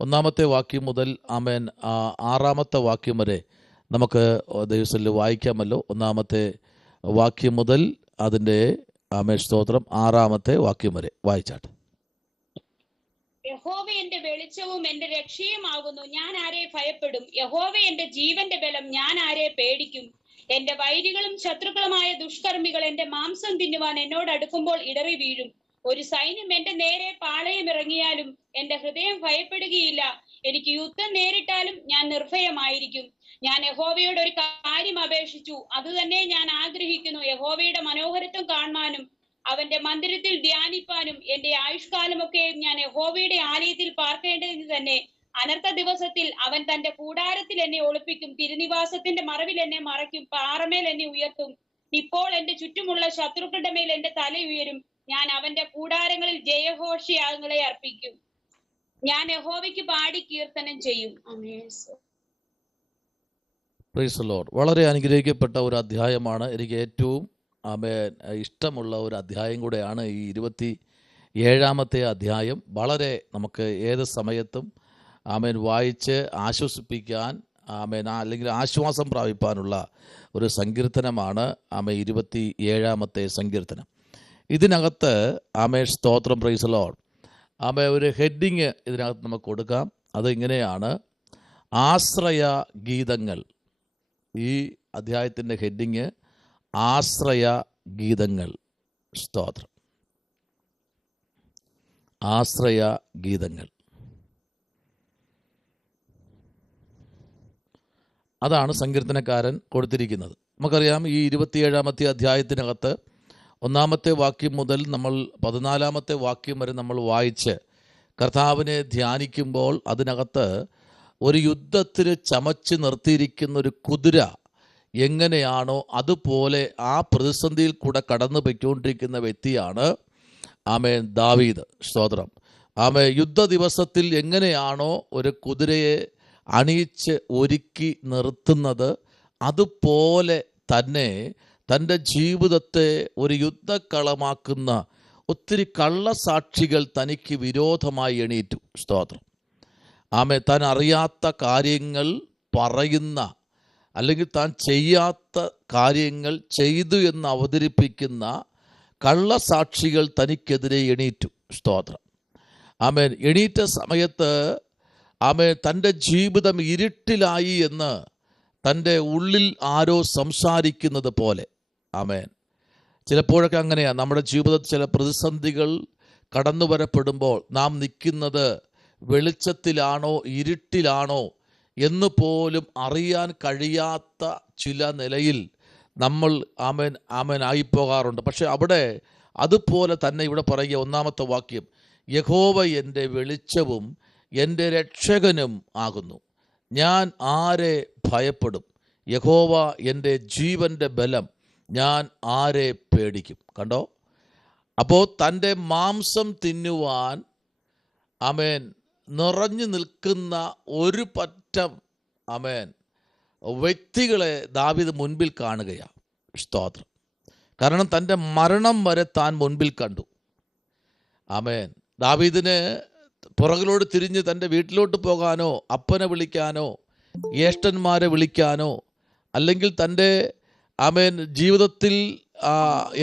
ഒന്നാമത്തെ വാക്യം മുതൽ ആമേൻ 6-ാമത്തെ വാക്യം വരെ നമുക്ക് ദൈവത്തിൽ വായിക്കാമല്ലോ. ഒന്നാമത്തെ വാക്യം മുതൽ അതിൻ്റെ ആമേൻ സ്തോത്രം 6-ാമത്തെ വാക്യം വരെ വായിച്ചാട്ടെ. യഹോവ എന്റെ വെളിച്ചവും എന്റെ രക്ഷയുമാകുന്നു, ഞാൻ ആരെ ഭയപ്പെടും? യഹോവ എന്റെ ജീവന്റെ ബലം, ഞാൻ ആരെ പേടിക്കും? എന്റെ വൈരികളും ശത്രുക്കളുമായ ദുഷ്കർമ്മികൾ എന്റെ മാംസം തിന്നുവാൻ എന്നോട് അടുക്കുമ്പോൾ ഇടറി വീഴും. ഒരു സൈന്യം എന്റെ നേരെ പാളയം ഇറങ്ങിയാലും എന്റെ ഹൃദയം ഭയപ്പെടുകയില്ല. എനിക്ക് യുദ്ധം നേരിട്ടാലും ഞാൻ നിർഭയമായിരിക്കും. ഞാൻ യഹോവയോട് ഒരു കാര്യം അപേക്ഷിച്ചു, അതുതന്നെ ഞാൻ ആഗ്രഹിക്കുന്നു, യഹോവയുടെ മനോഹരത്വം കാണുവാനും അവന്റെ മന്ദിരത്തിൽ ധ്യാനിപ്പാനും. എന്റെ ആയുഷ്കാലമൊക്കെയും ഞാൻ യഹോവയുടെ ആലയത്തിൽ പാർക്കേണ്ടതിന് തന്നെ. അനർത്ഥ ദിവസത്തിൽ അവൻ തന്റെ കൂടാരത്തിൽ എന്നെ ഒളിപ്പിക്കും, തിരുനിവാസത്തിന്റെ മറവിൽ എന്നെ മറയ്ക്കും, പാറമേൽ എന്നെ ഉയർത്തും. ഇപ്പോൾ എന്റെ ചുറ്റുമുള്ള ശത്രുക്കളുടെ മേൽ എന്റെ തല ഉയരും. ഞാൻ അവന്റെ കൂടാരങ്ങളിൽ ജയഘോഷയാഗങ്ങളെ അർപ്പിക്കും. ഞാൻ യഹോവയ്ക്ക് പാടി കീർത്തനം ചെയ്യും. Price the Lord. വളരെ അനുഗ്രഹിക്കപ്പെട്ട ഒരു അധ്യായമാണ്. എനിക്ക് ഏറ്റവും ഇഷ്ടമുള്ള ഒരു അധ്യായം കൂടെയാണ് ഈ 27-ാമത്തെ അധ്യായം. വളരെ നമുക്ക് ഏത് സമയത്തും വായിച്ച് ആശ്വസിപ്പിക്കാൻ അല്ലെങ്കിൽ ആശ്വാസം പ്രാപിപ്പാനുള്ള ഒരു സങ്കീർത്തനമാണ് 27-ാമത്തെ സങ്കീർത്തനം. ഇതിനകത്ത് സ്തോത്രം, പ്രൈസ് ദി ലോർഡ്, ഒരു ഹെഡിങ് ഇതിനകത്ത് നമുക്ക് കൊടുക്കാം. അതിങ്ങനെയാണ്: ആശ്രയ ഗീതങ്ങൾ. ഈ അധ്യായത്തിൻ്റെ ഹെഡിങ് ആശ്രയ ഗീതങ്ങൾ. സ്തോത്രം, ആശ്രയ ഗീതങ്ങൾ. അതാണ് സങ്കീർത്തനക്കാരൻ കൊടുത്തിരിക്കുന്നത്. നമുക്കറിയാം, ഈ 27-ാമത്തെ അധ്യായത്തിനകത്ത് 1-ാമത്തെ വാക്യം മുതൽ നമ്മൾ 14-ാമത്തെ വാക്യം വരെ നമ്മൾ വായിച്ച് കർത്താവിനെ ധ്യാനിക്കുമ്പോൾ അതിനകത്ത് ഒരു യുദ്ധത്തിന് ചമച്ച് നിർത്തിയിരിക്കുന്ന ഒരു കുതിര എങ്ങനെയാണോ അതുപോലെ ആ പ്രതിസന്ധിയിൽ കൂടെ കടന്നു പോയിക്കൊണ്ടിരിക്കുന്ന വ്യക്തിയാണ് ദാവീദ്. സ്തോത്രം. യുദ്ധ ദിവസത്തിൽ എങ്ങനെയാണോ ഒരു കുതിരയെ അണിയിച്ച് ഒരുക്കി നിർത്തുന്നത്, അതുപോലെ തന്നെ തൻ്റെ ജീവിതത്തെ ഒരു യുദ്ധക്കളമാക്കുന്ന ഒത്തിരി കള്ളസാക്ഷികൾ തനിക്ക് വിരോധമായി എണീറ്റു. സ്തോത്രം. താൻ അറിയാത്ത കാര്യങ്ങൾ പറയുന്ന, അല്ലെങ്കിൽ താൻ ചെയ്യാത്ത കാര്യങ്ങൾ ചെയ്തു എന്ന് അവതരിപ്പിക്കുന്ന കള്ളസാക്ഷികൾ തനിക്കെതിരെ എണീറ്റു. സ്തോത്രം. എണീറ്റ സമയത്ത് തൻ്റെ ജീവിതം ഇരുട്ടിലായി എന്ന് തൻ്റെ ഉള്ളിൽ ആരോ സംസാരിക്കുന്നത് പോലെ. ചിലപ്പോഴൊക്കെ അങ്ങനെയാണ് നമ്മുടെ ജീവിതത്തിൽ ചില പ്രതിസന്ധികൾ കടന്നു വരപ്പെടുമ്പോൾ നാം നിൽക്കുന്നത് വെളിച്ചത്തിലാണോ ഇരുട്ടിലാണോ എന്ന് പോലും അറിയാൻ കഴിയാത്ത ചില നിലയിൽ നമ്മൾ ആയിപ്പോകാറുണ്ട്. പക്ഷെ അവിടെ അതുപോലെ തന്നെ ഇവിടെ പറയുക, 1-ാമത്തെ വാക്യം: യഹോവ എൻ്റെ വെളിച്ചവും എൻ്റെ രക്ഷകനും ആകുന്നു, ഞാൻ ആരെ ഭയപ്പെടും? യഹോവ എൻ്റെ ജീവൻ്റെ ബലം, ഞാൻ ആരെ പേടിക്കും? കണ്ടോ? അപ്പോൾ തൻ്റെ മാംസം തിന്നുവാൻ നിറഞ്ഞു നിൽക്കുന്ന ഒരു പറ്റം വ്യക്തികളെ ദാവീദ് മുൻപിൽ കാണുകയാണ്. സ്തോത്രം. കാരണം തൻ്റെ മരണം വരെ താൻ മുൻപിൽ കണ്ടു. ദാവീദിന് പുറകിലോട്ട് തിരിഞ്ഞ് തൻ്റെ വീട്ടിലോട്ട് പോകാനോ, അപ്പനെ വിളിക്കാനോ, ജ്യേഷ്ഠന്മാരെ വിളിക്കാനോ, അല്ലെങ്കിൽ തൻ്റെ ജീവിതത്തിൽ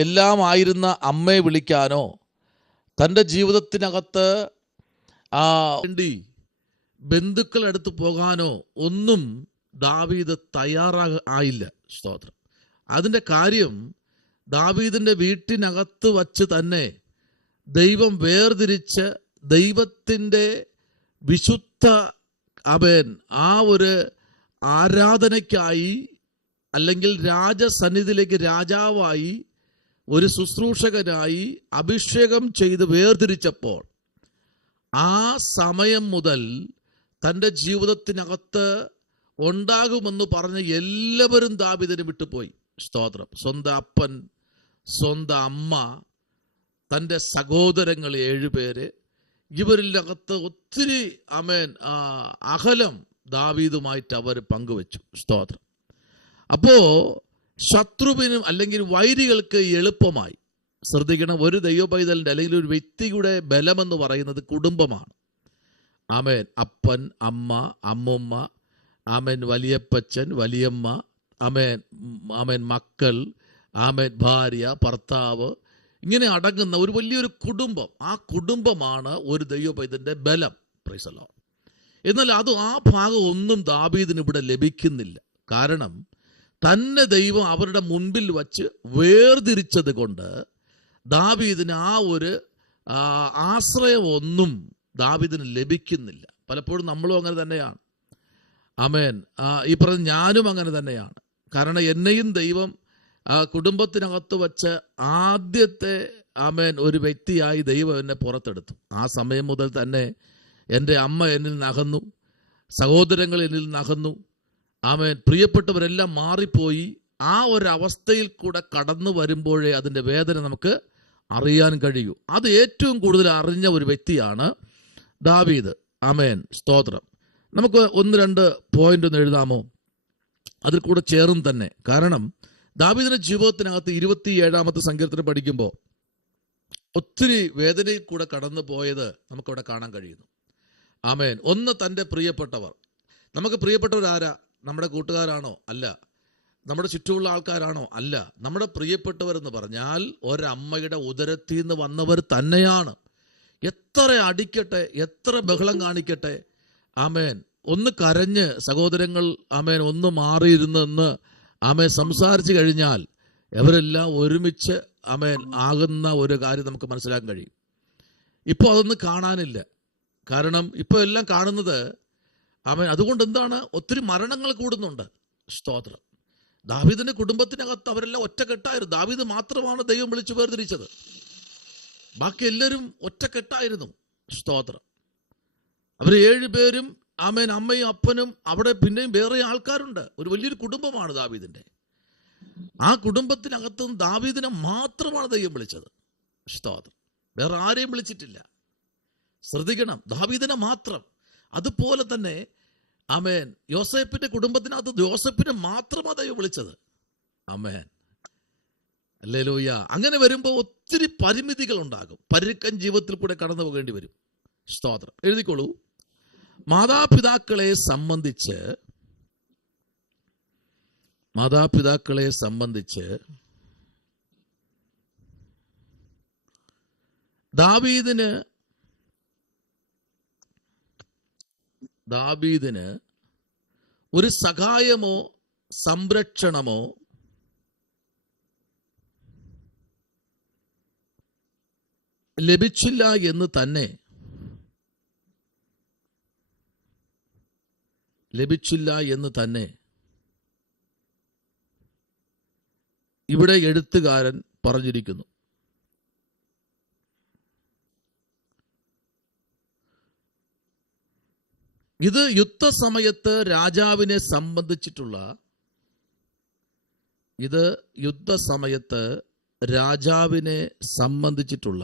എല്ലാം ആയിരുന്ന അമ്മയെ വിളിക്കാനോ, തൻ്റെ ജീവിതത്തിനകത്ത് വേണ്ടി ബന്ധുക്കളടുത്ത് പോകാനോ ഒന്നും ദാവീദ് തയ്യാറായില്ല. സ്തോത്രം. അതിൻ്റെ കാര്യം, ദാവീദിൻ്റെ വീട്ടിനകത്ത് വച്ച് തന്നെ ദൈവം വേർതിരിച്ച് ദൈവത്തിൻ്റെ വിശുദ്ധ ആ ഒരു ആരാധനയ്ക്കായി, അല്ലെങ്കിൽ രാജസന്നിധിയിലേക്ക് രാജാവായി, ഒരു ശുശ്രൂഷകനായി അഭിഷേകം ചെയ്ത് വേർതിരിച്ചപ്പോൾ ആ സമയം മുതൽ തൻ്റെ ജീവിതത്തിനകത്ത് ഉണ്ടാകുമെന്ന് പറഞ്ഞ എല്ലാവരും ദാവീദിനെ വിട്ടുപോയി. സ്തോത്രം. സ്വന്തം അപ്പൻ, സ്വന്തം അമ്മ, തൻ്റെ സഹോദരങ്ങൾ 7 പേര്, ഇവരിലകത്ത് ഒത്തിരി അകലം ദാവീദുമായിട്ട് അവർ പങ്കുവെച്ചു. സ്തോത്രം. അപ്പോൾ ശത്രുവിനും അല്ലെങ്കിൽ വൈരികൾക്ക് എളുപ്പമായി. ശ്രദ്ധിക്കണം, ഒരു ദൈവപൈതലിൻ്റെ അല്ലെങ്കിൽ ഒരു വ്യക്തിയുടെ ബലമെന്ന് പറയുന്നത് കുടുംബമാണ്. ആമേൻ, അപ്പൻ, അമ്മ, അമ്മുമ്മ, ആമേൻ, വലിയപ്പച്ചൻ, വലിയമ്മ, ആമേൻ, ആമേൻ, മക്കൾ, ആമേൻ, ഭാര്യ, ഭർത്താവ്, ഇങ്ങനെ അടങ്ങുന്ന ഒരു വലിയൊരു കുടുംബം. ആ കുടുംബമാണ് ഒരു ദൈവപൈതന്റെ ബലം. Price the Lord. എന്നാൽ അത് ആ ഭാഗം ഒന്നും ദാവീദിന് ഇവിടെ ലഭിക്കുന്നില്ല. കാരണം തന്നെ ദൈവം അവരുടെ മുൻപിൽ വച്ച് വേർതിരിച്ചത് കൊണ്ട് ദാവീദിന് ആ ഒരു ആശ്രയം ഒന്നും ദാവീദിന് ലഭിക്കുന്നില്ല. പലപ്പോഴും നമ്മളും അങ്ങനെ തന്നെയാണ്. ആമേൻ. ഈ പറഞ്ഞ ഞാനും അങ്ങനെ തന്നെയാണ്. കാരണം എന്നെയും ദൈവം കുടുംബത്തിനകത്ത് വച്ച് ആദ്യത്തെ ആമേൻ ഒരു വ്യക്തിയായി ദൈവം എന്നെ പുറത്തെടുത്തു. ആ സമയം മുതൽ തന്നെ എൻ്റെ അമ്മ എന്നിൽ നിന്നകന്നു, സഹോദരങ്ങൾ എന്നിൽ നിന്നകന്നു. ആമേൻ. പ്രിയപ്പെട്ടവരെല്ലാം മാറിപ്പോയി. ആ ഒരവസ്ഥയിൽ കൂടെ കടന്നു വരുമ്പോഴേ അതിൻ്റെ വേദന നമുക്ക് അറിയാൻ കഴിയൂ. അത് ഏറ്റവും കൂടുതൽ അറിഞ്ഞ ഒരു വ്യക്തിയാണ് ദാവീദ്. ആമേൻ, സ്തോത്രം. നമുക്ക് 1-2 പോയിന്റ് ഒന്ന് എഴുതാമോ? അതിൽ കൂടെ ചേർന്ന് തന്നെ. കാരണം ദാവീദിന്റെ ജീവിതത്തിനകത്ത് 27-ാമത്തെ സങ്കീർത്തനം പഠിക്കുമ്പോൾ ഒത്തിരി വേദനയിൽ കൂടെ കടന്നു പോയത് നമുക്കവിടെ കാണാൻ കഴിയുന്നു. ആമേൻ. ഒന്ന്, തൻ്റെ പ്രിയപ്പെട്ടവർ. നമുക്ക് പ്രിയപ്പെട്ടവർ ആരാ? നമ്മുടെ കൂട്ടുകാരാണോ? അല്ല. നമ്മുടെ ചുറ്റുമുള്ള ആൾക്കാരാണോ? അല്ല. നമ്മുടെ പ്രിയപ്പെട്ടവർ എന്ന് പറഞ്ഞാൽ ഒരമ്മയുടെ ഉദരത്തിൽ നിന്ന് വന്നവർ തന്നെയാണ്. എത്ര അടിക്കട്ടെ, എത്ര ബഹളം കാണിക്കട്ടെ, ആമേൻ, ഒന്ന് കരഞ്ഞ് സഹോദരങ്ങൾ ആമേൻ ഒന്ന് മാറിയിരുന്നെന്ന് ആമേൻ സംസാരിച്ചു കഴിഞ്ഞാൽ അവരെല്ലാം ഒരുമിച്ച് ആമേൻ ആകുന്ന ഒരു കാര്യം നമുക്ക് മനസ്സിലാക്കാൻ കഴിയും. ഇപ്പോൾ അതൊന്നും കാണാനില്ല. കാരണം ഇപ്പോൾ എല്ലാം കാണുന്നത് ആമേൻ. അതുകൊണ്ട് എന്താണ്? ഒത്തിരി മരണങ്ങൾ കൂടുന്നുണ്ട്. സ്തോത്രം. ദാവീദിന്റെ കുടുംബത്തിനകത്ത് അവരെല്ലാം ഒറ്റക്കെട്ടായിരുന്നു. ദാവീദ് മാത്രമാണ് ദൈവം വിളിച്ചു വേർതിരിച്ചത്. ബാക്കി എല്ലാവരും ഒറ്റക്കെട്ടായിരുന്നു. സ്തോത്രം. അവർ 7 പേരും ആമേൻ, അമ്മയും അപ്പനും, അവിടെ പിന്നെയും വേറെ ആൾക്കാരുണ്ട്. ഒരു വലിയൊരു കുടുംബമാണ് ദാവീദിന്റെ. ആ കുടുംബത്തിനകത്തും ദാവീദിനെ മാത്രമാണ് ദൈവം വിളിച്ചത്. സ്തോത്രം. വേറെ ആരെയും വിളിച്ചിട്ടില്ല. ശ്രദ്ധിക്കണം, ദാവീദിനെ മാത്രം. അതുപോലെ തന്നെ ആമേൻ, യോസേപ്പിന്റെ കുടുംബത്തിനകത്ത് യോസേപ്പിനെ മാത്രമാണ് ദൈവം വിളിച്ചത്. ആമേൻ, ഹല്ലേലൂയ. അങ്ങനെ വരുമ്പോൾ ഒത്തിരി പരിമിതികൾ ഉണ്ടാകും. പരുക്കൻ ജീവിതത്തിൽ കൂടെ കടന്നു പോകേണ്ടി വരും. സ്തോത്രം. എഴുതിക്കോളൂ. മാതാപിതാക്കളെ സംബന്ധിച്ച് ദാവീദിന് ഒരു സഹായമോ സംരക്ഷണമോ ലഭിച്ചില്ല എന്ന് തന്നെ ഇവിടെ എഴുത്തുകാരൻ പറഞ്ഞിരിക്കുന്നു. ഇത് യുദ്ധസമയത്ത് രാജാവിനെ സംബന്ധിച്ചിട്ടുള്ള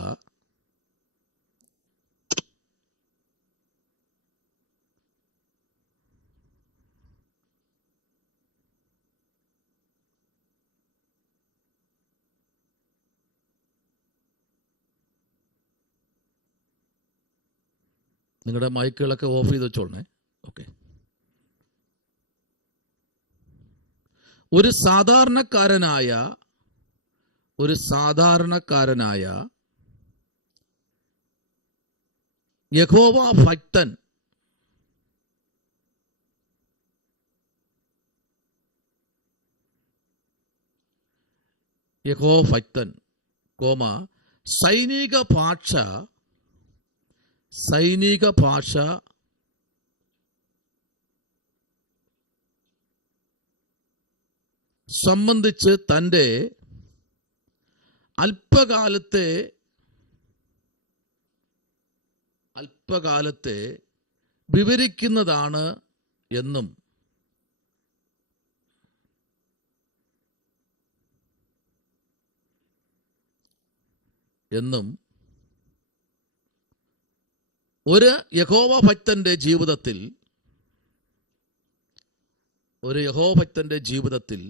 നിങ്ങളുടെ മൈക്കുകളൊക്കെ ഓഫ് ചെയ്ത് വെച്ചോളണേ. ഓക്കെ. ഒരു സാധാരണക്കാരനായ യഹോവ ഭക്തൻ, സൈനിക ഭാഷ സംബന്ധിച്ച് തൻ്റെ അല്പകാലത്തെ വിവരിക്കുന്നതാണ് എന്നും ഒരു യഹോവ ഭക്തന്റെ ജീവിതത്തിൽ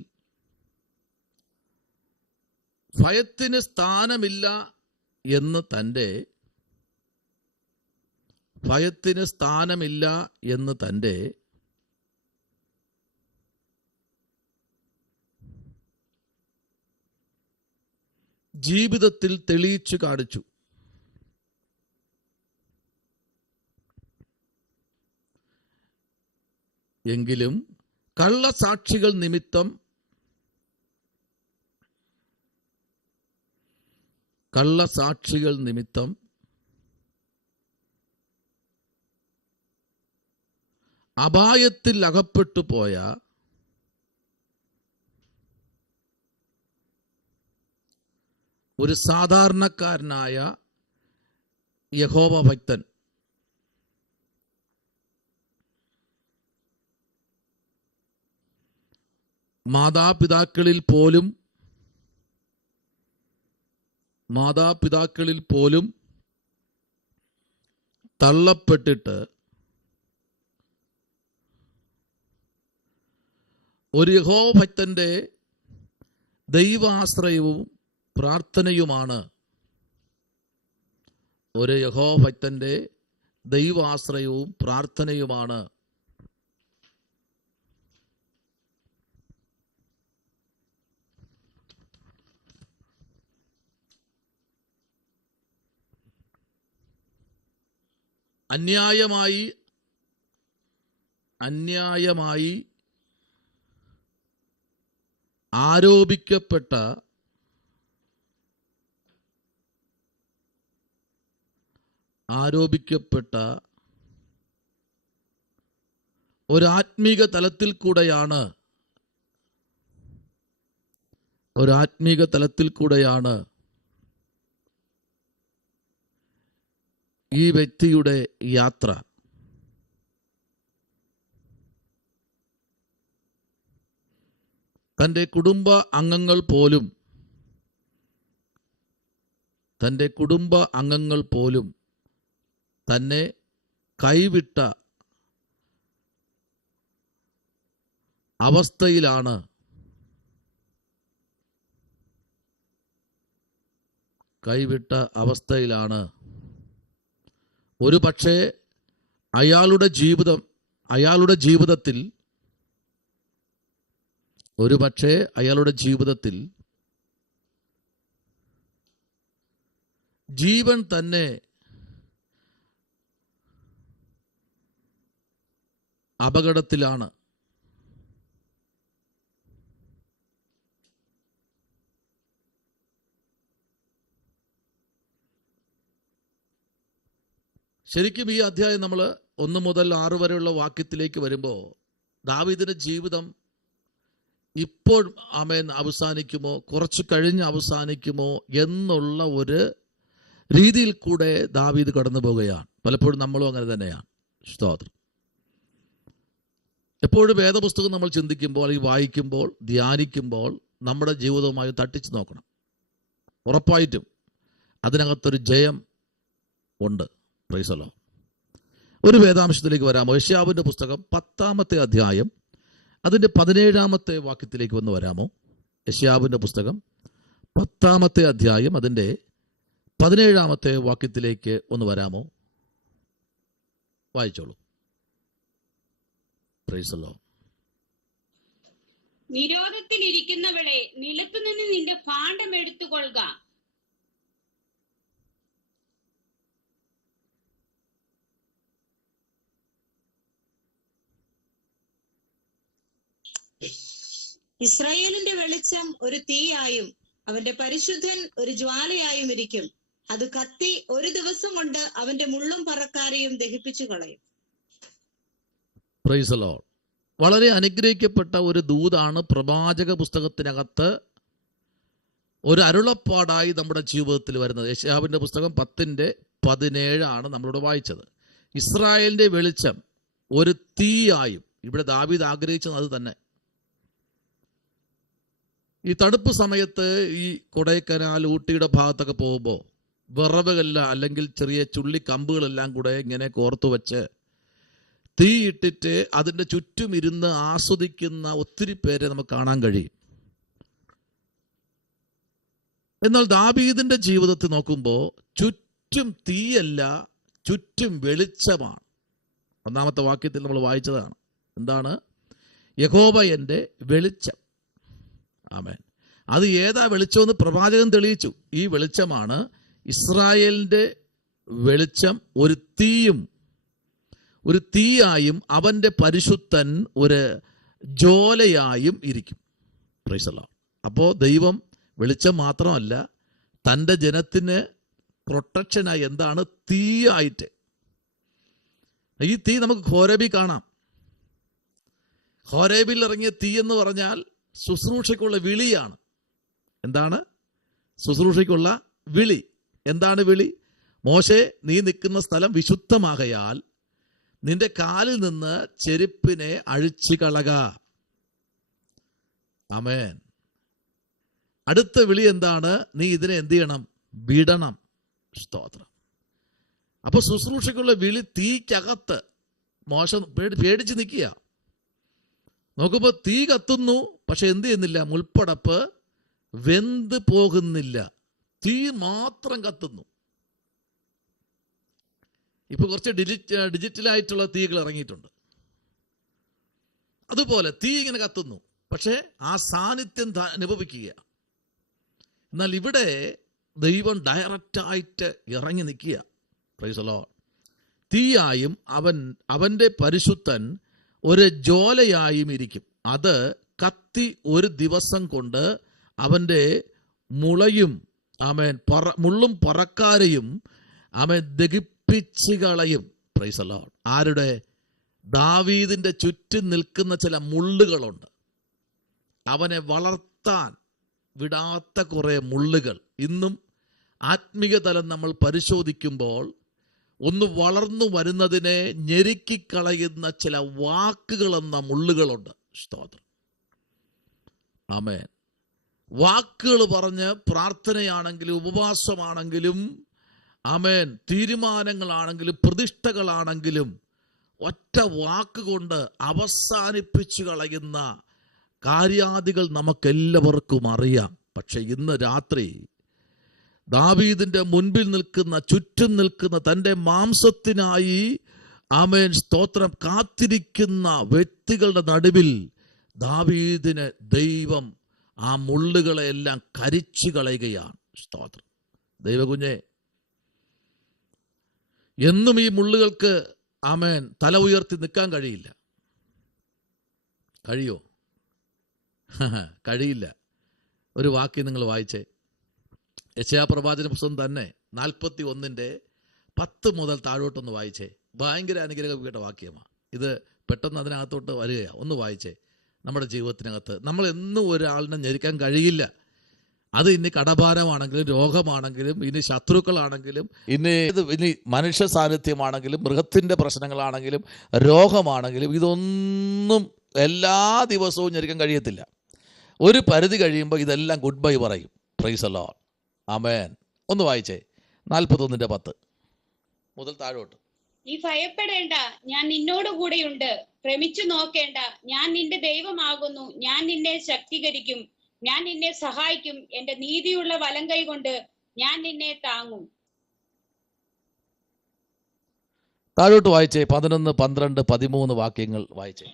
ഭയത്തിന് സ്ഥാനമില്ല എന്ന് തൻ്റെ ഭയത്തിന് സ്ഥാനമില്ല എന്ന് തൻ്റെ ജീവിതത്തിൽ തെളിയിച്ചു കാണിച്ചു. എങ്കിലും കള്ളസാക്ഷികൾ നിമിത്തം അപായത്തിൽ അകപ്പെട്ടു പോയ ഒരു സാധാരണക്കാരനായ യഹോവ ഭക്തൻ മാതാപിതാക്കളിൽ പോലും തള്ളപ്പെട്ടിട്ട് ഒരു യഹോവ ഭക്തന്റെ ദൈവാശ്രയവും പ്രാർത്ഥനയുമാണ് അന്യായമായി ആരോപിക്കപ്പെട്ട ഒരാത്മീക തലത്തിൽ കൂടെയാണ് ഈ വ്യക്തിയുടെ യാത്ര. തൻ്റെ കുടുംബ അംഗങ്ങൾ പോലും തന്നെ കൈവിട്ട അവസ്ഥയിലാണ് ഒരു പക്ഷേ അയാളുടെ ജീവിതത്തിൽ ജീവൻ തന്നെ അപകടത്തിലാണ്. ശരിക്കും ഈ അധ്യായം നമ്മൾ 1 മുതൽ 6 വരെയുള്ള വാക്യത്തിലേക്ക് വരുമ്പോൾ ദാവീദിന്റെ ജീവിതം ഇപ്പോൾ അവസാനിക്കുമോ, കുറച്ച് കഴിഞ്ഞ് അവസാനിക്കുമോ എന്നുള്ള ഒരു രീതിയിൽ കൂടെ ദാവീദ് കടന്നു പോവുകയാണ്. പലപ്പോഴും നമ്മളും അങ്ങനെ തന്നെയാണ്. സ്തോത്രം. എപ്പോഴും വേദപുസ്തകം നമ്മൾ ചിന്തിക്കുമ്പോൾ, അല്ലെങ്കിൽ വായിക്കുമ്പോൾ, ധ്യാനിക്കുമ്പോൾ നമ്മുടെ ജീവിതവുമായി തട്ടിച്ചു നോക്കണം. ഉറപ്പായിട്ടും അതിനകത്തൊരു ജയം ഉണ്ട്. Price the Lord. ഒരു വേദാംശത്തിലേക്ക് വരാമോ? യെശയ്യാവിന്റെ പുസ്തകം 10-ാമത്തെ അധ്യായം അതിൻ്റെ 17-ാമത്തെ വാക്യത്തിലേക്ക് വന്ന് വരാമോ? യെശയ്യാവിന്റെ പുസ്തകം 10-ാമത്തെ അധ്യായം അതിൻ്റെ 17-ാമത്തെ വാക്യത്തിലേക്ക് ഒന്ന് വരാമോ? വായിച്ചോളൂ. Praise the lord. നിരോധത്തിൽ ഇരിക്കുന്നവളെ, നിലത്തുനിന്ന് നിന്റെ ഭാണ്ഡം എടുത്തുകൊള്ളുക. ഇസ്രായേലിന്റെ വെളിച്ചം ഒരു തീയായും അവന്റെ പരിശുദ്ധൻ ഒരു ജ്വാലയായും ഇരിക്കും. അത് കത്തി ഒരു ദിവസം കൊണ്ട് അവന്റെ മുള്ളും പറക്കാരെയും ദഹിപ്പിച്ചു കളയും. Price the Lord. വളരെ അനുഗ്രഹിക്കപ്പെട്ട ഒരു ദൂതാണ് പ്രവാചക പുസ്തകത്തിനകത്ത് ഒരു അരുളപ്പാടായി നമ്മുടെ ജീവിതത്തിൽ വരുന്നത്. യെശയ്യാവിന്റെ പുസ്തകം 10:17 നമ്മളിവിടെ വായിച്ചത്. ഇസ്രായേലിന്റെ വെളിച്ചം ഒരു തീയായും. ഇവിടെ ദാവീദ് ആഗ്രഹിച്ചത് അത് തന്നെ. ഈ തണുപ്പ് സമയത്ത് ഈ കൊടൈക്കനാൽ, ഊട്ടിയുടെ ഭാഗത്തൊക്കെ പോകുമ്പോൾ വിറവുകളെല്ലാം അല്ലെങ്കിൽ ചെറിയ ചുള്ളി കമ്പുകളെല്ലാം കൂടെ ഇങ്ങനെ കോർത്തു വെച്ച് തീയിട്ടിട്ട് അതിൻ്റെ ചുറ്റും ഇരുന്ന് ആസ്വദിക്കുന്ന ഒത്തിരി പേരെ നമുക്ക് കാണാൻ കഴിയും. എന്നാൽ ദാവീദിന്റെ ജീവിതത്തിൽ നോക്കുമ്പോൾ ചുറ്റും തീയല്ല, ചുറ്റും വെളിച്ചമാണ്. ഒന്നാമത്തെ വാക്യത്തിൽ നമ്മൾ വായിച്ചതാണ്. എന്താണ്? യഹോവ എൻ്റെ വെളിച്ചം. ആമേൻ. അത് ഏതാ വെളിച്ചമെന്ന് പ്രവാചകൻ തെളിയിച്ചു. ഈ വെളിച്ചമാണ് ഇസ്രായേലിൻ്റെ വെളിച്ചം. ഒരു തീയായും അവൻ്റെ പരിശുദ്ധൻ ഒരു ജ്വാലയായും ഇരിക്കും. Price the Lord. അപ്പോൾ ദൈവം വെളിച്ചം മാത്രമല്ല, തൻ്റെ ജനത്തിന് പ്രൊട്ടക്ഷനായി എന്താണ്? തീയായിട്ട്. ഈ തീ നമുക്ക് ഹോരേബിൽ കാണാം. ഹോരേബിൽ ഇറങ്ങിയ തീ എന്ന് പറഞ്ഞാൽ ശുശ്രൂഷയ്ക്കുള്ള വിളിയാണ്. എന്താണ്? ശുശ്രൂഷയ്ക്കുള്ള വിളി. എന്താണ് വിളി? മോശെ, നീ നിൽക്കുന്ന സ്ഥലം വിശുദ്ധമാകയാൽ നിന്റെ കാലിൽ നിന്ന് ചെരുപ്പിനെ അഴിച്ചു കളക. ആമേൻ. അടുത്ത വിളി എന്താണ്? നീ ഇതിനെ എന്ത് ചെയ്യണം? വിടണം. സ്തോത്രം. അപ്പൊ ശുശ്രൂഷയ്ക്കുള്ള വിളി തീക്കകത്ത് മോശ പേടിച്ച് നിൽക്കുക. നോക്കുമ്പോൾ തീ കത്തുന്നു, പക്ഷെ എന്ത് ചെയ്യുന്നില്ല? മുൾപ്പടപ്പ് വെന്ത് പോകുന്നില്ല, തീ മാത്രം കത്തുന്നു. ഇപ്പൊ കുറച്ച് ഡിജിറ്റലായിട്ടുള്ള തീകൾ ഇറങ്ങിയിട്ടുണ്ട്. അതുപോലെ തീ ഇങ്ങനെ കത്തുന്നു, പക്ഷെ ആ സാന്നിധ്യം അനുഭവിക്കുക. എന്നാൽ ഇവിടെ ദൈവം ഡയറക്റ്റായിട്ട് ഇറങ്ങി നിൽക്കുക. Price the Lord. തീയായും അവൻ്റെ പരിശുദ്ധൻ ഒരു ജ്വാലയായും ഇരിക്കും. അത് കത്തി ഒരു ദിവസം കൊണ്ട് അവൻ്റെ മുളയും മുള്ളും പറക്കാരെയും ദഹിപ്പിച്ച് കളയും. Price the Lord. ആരുടെ? ദാവീദിന്റെ ചുറ്റും നിൽക്കുന്ന ചില മുള്ളുകളുണ്ട്. അവനെ വളർത്താൻ വിടാത്ത കുറെ മുള്ളുകൾ. ഇന്നും ആത്മീയ തലം നമ്മൾ പരിശോധിക്കുമ്പോൾ ഒന്ന് വളർന്നു വരുന്നതിനെ ഞെരുക്കിക്കളയുന്ന ചില വാക്കുകളെന്ന മുള്ളുകളുണ്ട്. സ്തോത്രം. ആമേൻ. വാക്കുകൾ പറഞ്ഞ് പ്രാർത്ഥനയാണെങ്കിലും ഉപവാസമാണെങ്കിലും ആമേൻ തീരുമാനങ്ങളാണെങ്കിലും പ്രതിഷ്ഠകളാണെങ്കിലും ഒറ്റ വാക്കുകൊണ്ട് അവസാനിപ്പിച്ചു കളയുന്ന കാര്യാദികൾ നമുക്കെല്ലാവർക്കും അറിയാം. പക്ഷെ ഇന്ന് രാത്രി ദാവീദിന്റെ മുൻപിൽ നിൽക്കുന്ന, ചുറ്റും നിൽക്കുന്ന, തൻ്റെ മാംസത്തിനായി ആമേൻ സ്തോത്രം കാത്തിരിക്കുന്ന വ്യക്തികളുടെ നടുവിൽ ദാവീദിന് ദൈവം ആ മുള്ളുകളെ എല്ലാം കരിച്ചു കളയുകയാണ്. സ്തോത്രം. ദൈവകുഞ്ഞെ, എന്നും ഈ മുള്ളുകൾക്ക് ആമേൻ തല ഉയർത്തി നിൽക്കാൻ കഴിയില്ല. കഴിയോ? കഴിയില്ല. ഒരു വാക്യം നിങ്ങൾ വായിച്ചേ. യെശയ്യാ പ്രവാചന പുസ്തകം തന്നെ 41:10 മുതൽ താഴോട്ടൊന്ന് വായിച്ചേ. ഭയങ്കര അനുഗ്രഹപ്പെട്ട വാക്യമാണ് ഇത്. പെട്ടെന്ന് അതിനകത്തോട്ട് വരികയാണ്. ഒന്ന് വായിച്ചേ. നമ്മുടെ ജീവിതത്തിനകത്ത് നമ്മൾ എന്നും ഒരാളിനെ ഞെരുക്കാൻ കഴിയില്ല. അത് ഇനി കടഭാരമാണെങ്കിലും രോഗമാണെങ്കിലും ഇനി ശത്രുക്കളാണെങ്കിലും ഇനി മനുഷ്യ സാന്നിധ്യമാണെങ്കിലും മൃഗത്തിൻ്റെ പ്രശ്നങ്ങളാണെങ്കിലും രോഗമാണെങ്കിലും ഇതൊന്നും എല്ലാ ദിവസവും ഞെരുക്കാൻ കഴിയത്തില്ല. ഒരു പരിധി കഴിയുമ്പോൾ ഇതെല്ലാം ഗുഡ് ബൈ പറയും. Praise the lord. ആമേൻ. ഒന്ന് വായിച്ചേ. 41:10 മുതൽ താഴോട്ട്. നീ ഭയപ്പെടേണ്ട, ഞാൻ നിന്നോട് കൂടെയുണ്ട്. ഭ്രമിച്ചു നോക്കേണ്ട, ഞാൻ നിന്റെ ദൈവമാകുന്നു. ഞാൻ നിന്നെ ശക്തീകരിക്കും, ഞാൻ നിന്നെ സഹായിക്കും. എന്റെ നീതിയുള്ള വലങ്കൈ കൊണ്ട് ഞാൻ നിന്നെ താങ്ങും. താഴോട്ട് വായിച്ചേ. 11, 12, 13 വാക്യങ്ങൾ വായിച്ചേ.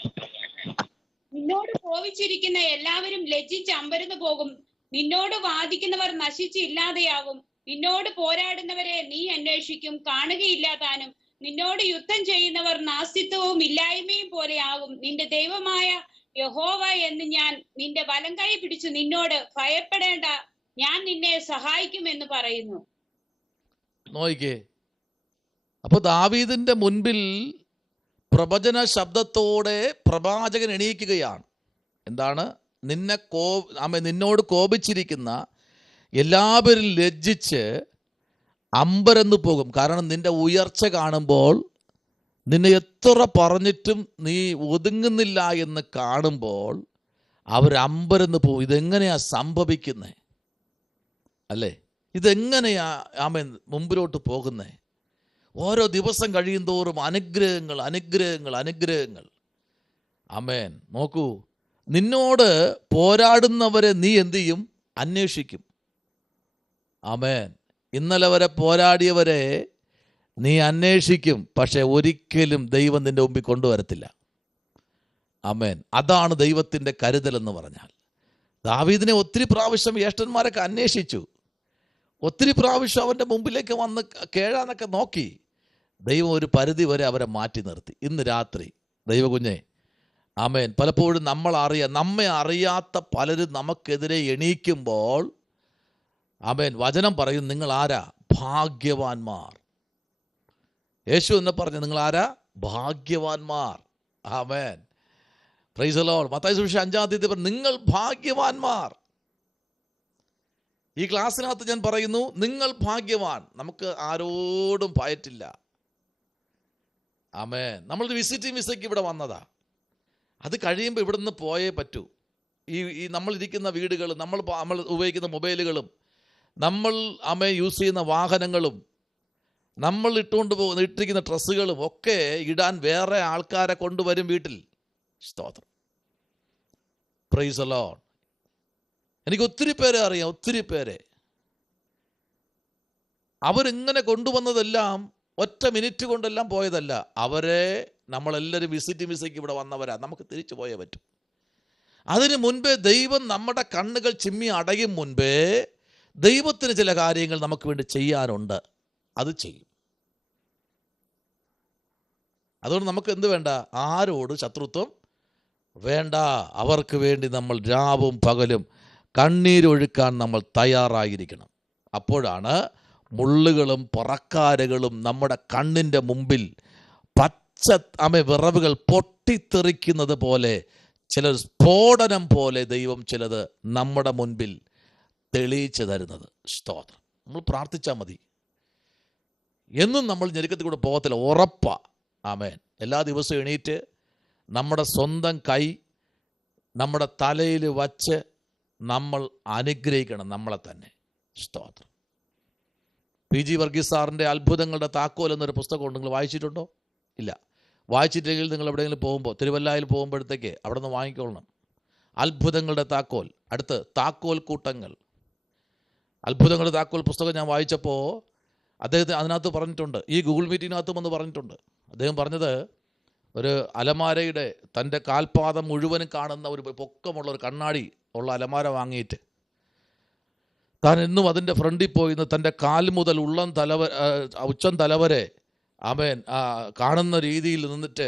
നിന്നോട് കോപിച്ചിരിക്കുന്ന എല്ലാവരും ലജ്ജിച്ച് അമ്പരന്ന് പോകും. നിന്നോട് വാദിക്കുന്നവർ നശിച്ച് ഇല്ലാതെയാകും. നിന്നോട് പോരാടുന്നവരെ നീ അന്വേഷിക്കും, കാണുകയില്ല താനും. നിന്നോട് യുദ്ധം ചെയ്യുന്നവർ നാസ്തിത്വവും ഇല്ലായ്മയും പോലെയാകും. നിന്റെ ദൈവമായ യഹോവ എന്ന് ഞാൻ നിന്റെ വലങ്കൈ പിടിച്ചു നിന്നോട് ഭയപ്പെടേണ്ട, ഞാൻ നിന്നെ സഹായിക്കുമെന്ന് പറയുന്നു. നോയിക്കേ. അപ്പൊ ദാവീദിന്റെ മുൻപിൽ പ്രവചന ശബ്ദത്തോടെ പ്രവാചകൻ എണീക്കുകയാണ്. എന്താണ്? നിന്നോട് കോപിച്ചിരിക്കുന്ന എല്ലാവരും ലജ്ജിച്ച് അമ്പരന്ന് പോകും. കാരണം നിന്റെ ഉയർച്ച കാണുമ്പോൾ, നിന്നെ എത്ര പറഞ്ഞിട്ടും നീ ഒതുങ്ങുന്നില്ല എന്ന് കാണുമ്പോൾ അവരമ്പരന്ന് പോകും. ഇതെങ്ങനെയാ സംഭവിക്കുന്നേ? അല്ലേ? ഇതെങ്ങനെയാ ആമേൻ മുമ്പിലോട്ട് പോകുന്നേ? ഓരോ ദിവസം കഴിയും തോറും അനുഗ്രഹങ്ങൾ അനുഗ്രഹങ്ങൾ അനുഗ്രഹങ്ങൾ. ആമേൻ. നോക്കൂ, നിന്നോട് പോരാടുന്നവരെ നീ എന്ത് ചെയ്യും? അന്വേഷിക്കും. ആമേൻ. ഇന്നലെ വരെ പോരാടിയവരെ നീ അന്വേഷിക്കും, പക്ഷെ ഒരിക്കലും ദൈവം നിന്റെ മുമ്പിൽ കൊണ്ടുവരത്തില്ല. ആമേൻ. അതാണ് ദൈവത്തിൻ്റെ കരുതൽ എന്ന് പറഞ്ഞാൽ. ദാവീദിനെ ഒത്തിരി പ്രാവശ്യം ജ്യേഷ്ഠന്മാരൊക്കെ അന്വേഷിച്ചു, ഒത്തിരി പ്രാവശ്യം അവൻ്റെ മുമ്പിലേക്ക് വന്ന് കേഴാനൊക്കെ നോക്കി. ദൈവം ഒരു പരിധി വരെ അവരെ മാറ്റി നിർത്തി. ഇന്ന് രാത്രി ദൈവകുഞ്ഞെ, ആമേൻ, പലപ്പോഴും നമ്മെ അറിയാത്ത പലരും നമുക്കെതിരെ എണീക്കുമ്പോൾ, ആമേൻ, വചനം പറയും, നിങ്ങൾ ആരാ? ഭാഗ്യവാന്മാർ. യേശു എന്നെ പറഞ്ഞു, നിങ്ങൾ ആരാ? ഭാഗ്യവാന്മാർ. ആമേൻ. Praise the lord. മത്തായി സുവിശേഷം 5-ാം അധ്യായത്തിൽ പറഞ്ഞു, നിങ്ങൾ ഭാഗ്യവാന്മാർ. ഈ ക്ലാസ്സിനകത്ത് ഞാൻ പറയുന്നു, നിങ്ങൾ ഭാഗ്യവാൻ. നമുക്ക് ആരോടും ഭയറ്റില്ല. ആമേൻ. നമ്മളൊരു വിസിറ്റിംഗ് വിസയ്ക്ക് ഇവിടെ വന്നതാ. അത് കഴിയുമ്പോൾ ഇവിടെ നിന്ന് പോയേ പറ്റൂ. ഈ നമ്മളിരിക്കുന്ന വീടുകൾ, നമ്മൾ ഉപയോഗിക്കുന്ന മൊബൈലുകളും, നമ്മൾ യൂസ് ചെയ്യുന്ന വാഹനങ്ങളും, നമ്മൾ ഇട്ടിരിക്കുന്ന ഡ്രസ്സുകളും ഒക്കെ ഇടാൻ വേറെ ആൾക്കാരെ കൊണ്ടുവരും വീട്ടിൽ. സ്തോത്രം. Price the Lord. എനിക്ക് ഒത്തിരി പേരെ അറിയാം, ഒത്തിരി പേരെ. അവരിങ്ങനെ കൊണ്ടുവന്നതെല്ലാം ഒറ്റ മിനിറ്റ് കൊണ്ടെല്ലാം പോയതല്ല. അവരെ നമ്മളെല്ലാവരും വിസിറ്റിംഗ് വിസയ്ക്ക് ഇവിടെ വന്നവരാ. നമുക്ക് തിരിച്ചു പോയേ പറ്റും. അതിന് മുൻപേ ദൈവം നമ്മുടെ കണ്ണുകൾ ചിമ്മി അടയും മുൻപേ ദൈവത്തിന് ചില കാര്യങ്ങൾ നമുക്ക് വേണ്ടി ചെയ്യാനുണ്ട്. അത് ചെയ്യും. അതുകൊണ്ട് നമുക്ക് എന്ത് വേണ്ട? ആരോട് ശത്രുത്വം വേണ്ട. അവർക്ക് വേണ്ടി നമ്മൾ രാവും പകലും കണ്ണീരൊഴുക്കാൻ നമ്മൾ തയ്യാറായിരിക്കണം. അപ്പോഴാണ് മുള്ളുകളും പറക്കാരകളും നമ്മുടെ കണ്ണിൻ്റെ മുമ്പിൽ വിറവുകൾ പൊട്ടിത്തെറിക്കുന്നത് പോലെ, ചില സ്ഫോടനം പോലെ ദൈവം ചിലത് നമ്മുടെ മുൻപിൽ തെളിയിച്ചു തരുന്നത്. സ്തോത്രം. നമ്മൾ പ്രാർത്ഥിച്ചാൽ മതി. എന്നും നമ്മൾ ഞെരുക്കത്തിൽ കൂടെ പോകത്തില്ല, ഉറപ്പാ. ആമേൻ. എല്ലാ ദിവസവും എണീറ്റ് നമ്മുടെ സ്വന്തം കൈ നമ്മുടെ തലയിൽ വച്ച് നമ്മൾ അനുഗ്രഹിക്കണം നമ്മളെ തന്നെ. സ്തോത്രം. PG വർഗീസ് സാറിൻ്റെ അത്ഭുതങ്ങളുടെ താക്കോൽ എന്നൊരു പുസ്തകം നിങ്ങൾ വായിച്ചിട്ടുണ്ടോ? ഇല്ല. വായിച്ചിട്ടെങ്കിൽ നിങ്ങൾ എവിടെയെങ്കിലും പോകുമ്പോൾ, തിരുവല്ലായിൽ പോകുമ്പോഴത്തേക്ക് അവിടെ നിന്ന് വാങ്ങിക്കൊള്ളണം. അത്ഭുതങ്ങളുടെ താക്കോൽ. അടുത്ത് താക്കോൽ കൂട്ടങ്ങൾ. അത്ഭുതങ്ങളുടെ താക്കോൽ പുസ്തകം ഞാൻ വായിച്ചപ്പോൾ അതിനകത്ത് പറഞ്ഞിട്ടുണ്ട്, ഈ ഗൂഗിൾ മീറ്റിനകത്തും ഒന്ന് പറഞ്ഞിട്ടുണ്ട്. അദ്ദേഹം പറഞ്ഞത്, ഒരു അലമാരയുടെ തൻ്റെ കാൽപാദം മുഴുവനും കാണുന്ന ഒരു പൊക്കമുള്ള ഒരു കണ്ണാടി ഉള്ള അലമാര വാങ്ങിയിട്ട് താൻ എന്നും അതിൻ്റെ ഫ്രണ്ടിൽ പോയി തൻ്റെ കാൽ മുതൽ ഉച്ചം തലവരെ ആമേൻ കാണുന്ന രീതിയിൽ നിന്നിട്ട്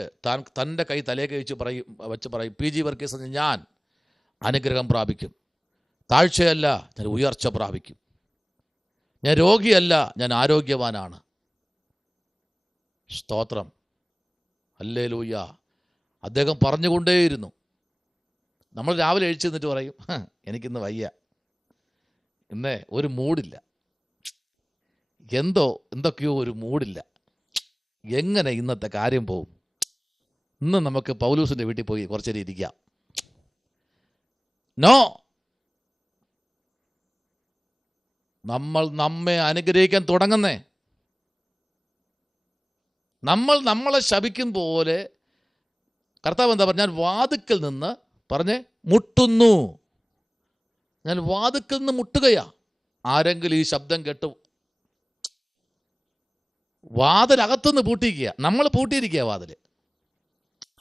തൻ്റെ കൈ തലയെ വെച്ച് പറയും, PG വർഗീസ്, ഞാൻ അനുഗ്രഹം പ്രാപിക്കും. താഴ്ചയല്ല, ഞാൻ ഉയർച്ച പ്രാപിക്കും. ഞാൻ രോഗിയല്ല, ഞാൻ ആരോഗ്യവാനാണ്. സ്തോത്രം. ഹല്ലേലൂയ. അദ്ദേഹം പറഞ്ഞുകൊണ്ടേയിരുന്നു. നമ്മൾ രാവിലെ എഴുന്നേറ്റ് നിന്നിട്ട് പറയും, എനിക്കിന്ന് വയ്യ, ഇന്നേ ഒരു മൂഡില്ല, എന്തൊക്കെയോ ഒരു മൂഡില്ല, എങ്ങനെ ഇന്നത്തെ കാര്യം പോവും? ഇന്ന് നമുക്ക് പൗലൂസിൻ്റെ വീട്ടിൽ പോയി കുറച്ചേരം ഇരിക്കാം. നോ, നമ്മൾ നമ്മെ അനുഗ്രഹിക്കാൻ തുടങ്ങുന്നേ. നമ്മൾ നമ്മളെ ശപിക്കും പോലെ കർത്താവ് എന്താ പറഞ്ഞാൽ, വാതിക്കൽ നിന്ന് മുട്ടുന്നു. ഞാൻ വാതിക്കൽ നിന്ന് മുട്ടുകയാ. ആരെങ്കിലും ഈ ശബ്ദം കേട്ടു, വാതിലകത്തുനിന്ന് പൂട്ടിയിരിക്കുക. നമ്മൾ പൂട്ടിയിരിക്കുക, വാതിൽ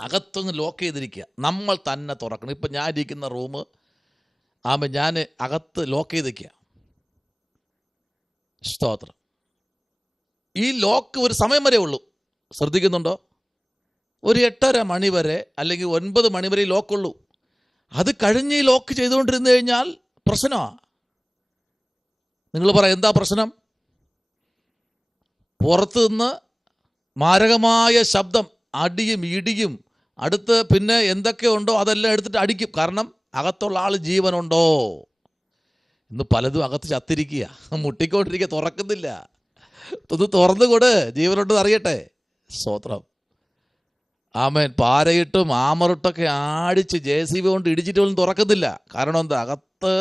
അകത്തുനിന്ന് ലോക്ക് ചെയ്തിരിക്കുക. നമ്മൾ തന്നെ തുറക്കണം. ഇപ്പം ഞാൻ ഇരിക്കുന്ന റൂം ഞാൻ അകത്ത് ലോക്ക് ചെയ്തിരിക്കുക. സ്തോത്രം. ഈ ലോക്ക് ഒരു സമയം വരെ ഉള്ളൂ. ശ്രദ്ധിക്കുന്നുണ്ടോ? ഒരു 8:30 മണി വരെ അല്ലെങ്കിൽ 9 മണി വരെ ലോക്കുള്ളൂ. അത് കഴിഞ്ഞ് ഈ ലോക്ക് ചെയ്തുകൊണ്ടിരുന്നു കഴിഞ്ഞാൽ പ്രശ്നമാണ്. നിങ്ങൾ പറ, എന്താ പ്രശ്നം? പുറത്തു നിന്ന് മാരകമായ ശബ്ദം, അടിയും ഇടിയും, അടുത്ത് പിന്നെ എന്തൊക്കെ ഉണ്ടോ അതെല്ലാം എടുത്തിട്ട് അടിക്കും. കാരണം അകത്തുള്ള ആൾ ജീവനുണ്ടോ? ഇന്ന് പലതും അകത്ത് ചത്തിരിക്കുക, മുട്ടിക്കൊണ്ടിരിക്കുക, തുറക്കുന്നില്ല. ഇത് തുറന്നുകൊട്, ജീവനുണ്ടെന്ന് അറിയട്ടെ. സ്തോത്രം. ആമേൻ. പാരയിട്ടും ആമറിട്ടൊക്കെ ആടിച്ച് JCB കൊണ്ട് ഇടിച്ചിട്ട് പോലും തുറക്കുന്നില്ല. കാരണം എന്താ? അകത്ത്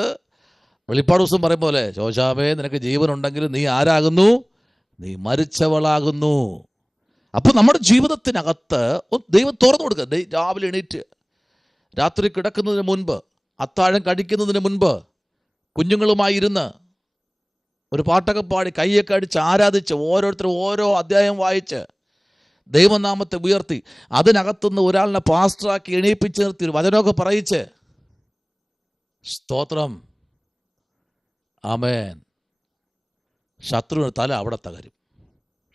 വെളിപ്പാട് ദിവസം പറയും പോലെ, ശോശാമേ, നിനക്ക് ജീവനുണ്ടെങ്കിലും നീ ആരാകുന്നു? നീ മരിച്ചവളാകുന്നു. അപ്പോൾ നമ്മുടെ ജീവിതത്തിനകത്ത് ദൈവം തുറന്നു കൊടുക്കുക. രാവിലെ എണീറ്റ് രാത്രി കിടക്കുന്നതിന് മുൻപ്, അത്താഴം കഴിക്കുന്നതിന് മുൻപ് കുഞ്ഞുങ്ങളുമായി ഇരുന്ന് ഒരു പാട്ടൊക്കെ പാടി കൈയൊക്കെ അടിച്ച് ആരാധിച്ച് ഓരോരുത്തരും ഓരോ അധ്യായം വായിച്ച് ദൈവനാമത്തെ ഉയർത്തി അതിനകത്തുനിന്ന് ഒരാളിനെ പാസ്റ്ററാക്കി എണീപ്പിച്ച് നിർത്തി ഒരു വചനമൊക്കെ പറയിച്ച് സ്തോത്രം, ആമേൻ, ശത്രുവിന് തല അവിടെ തകരും.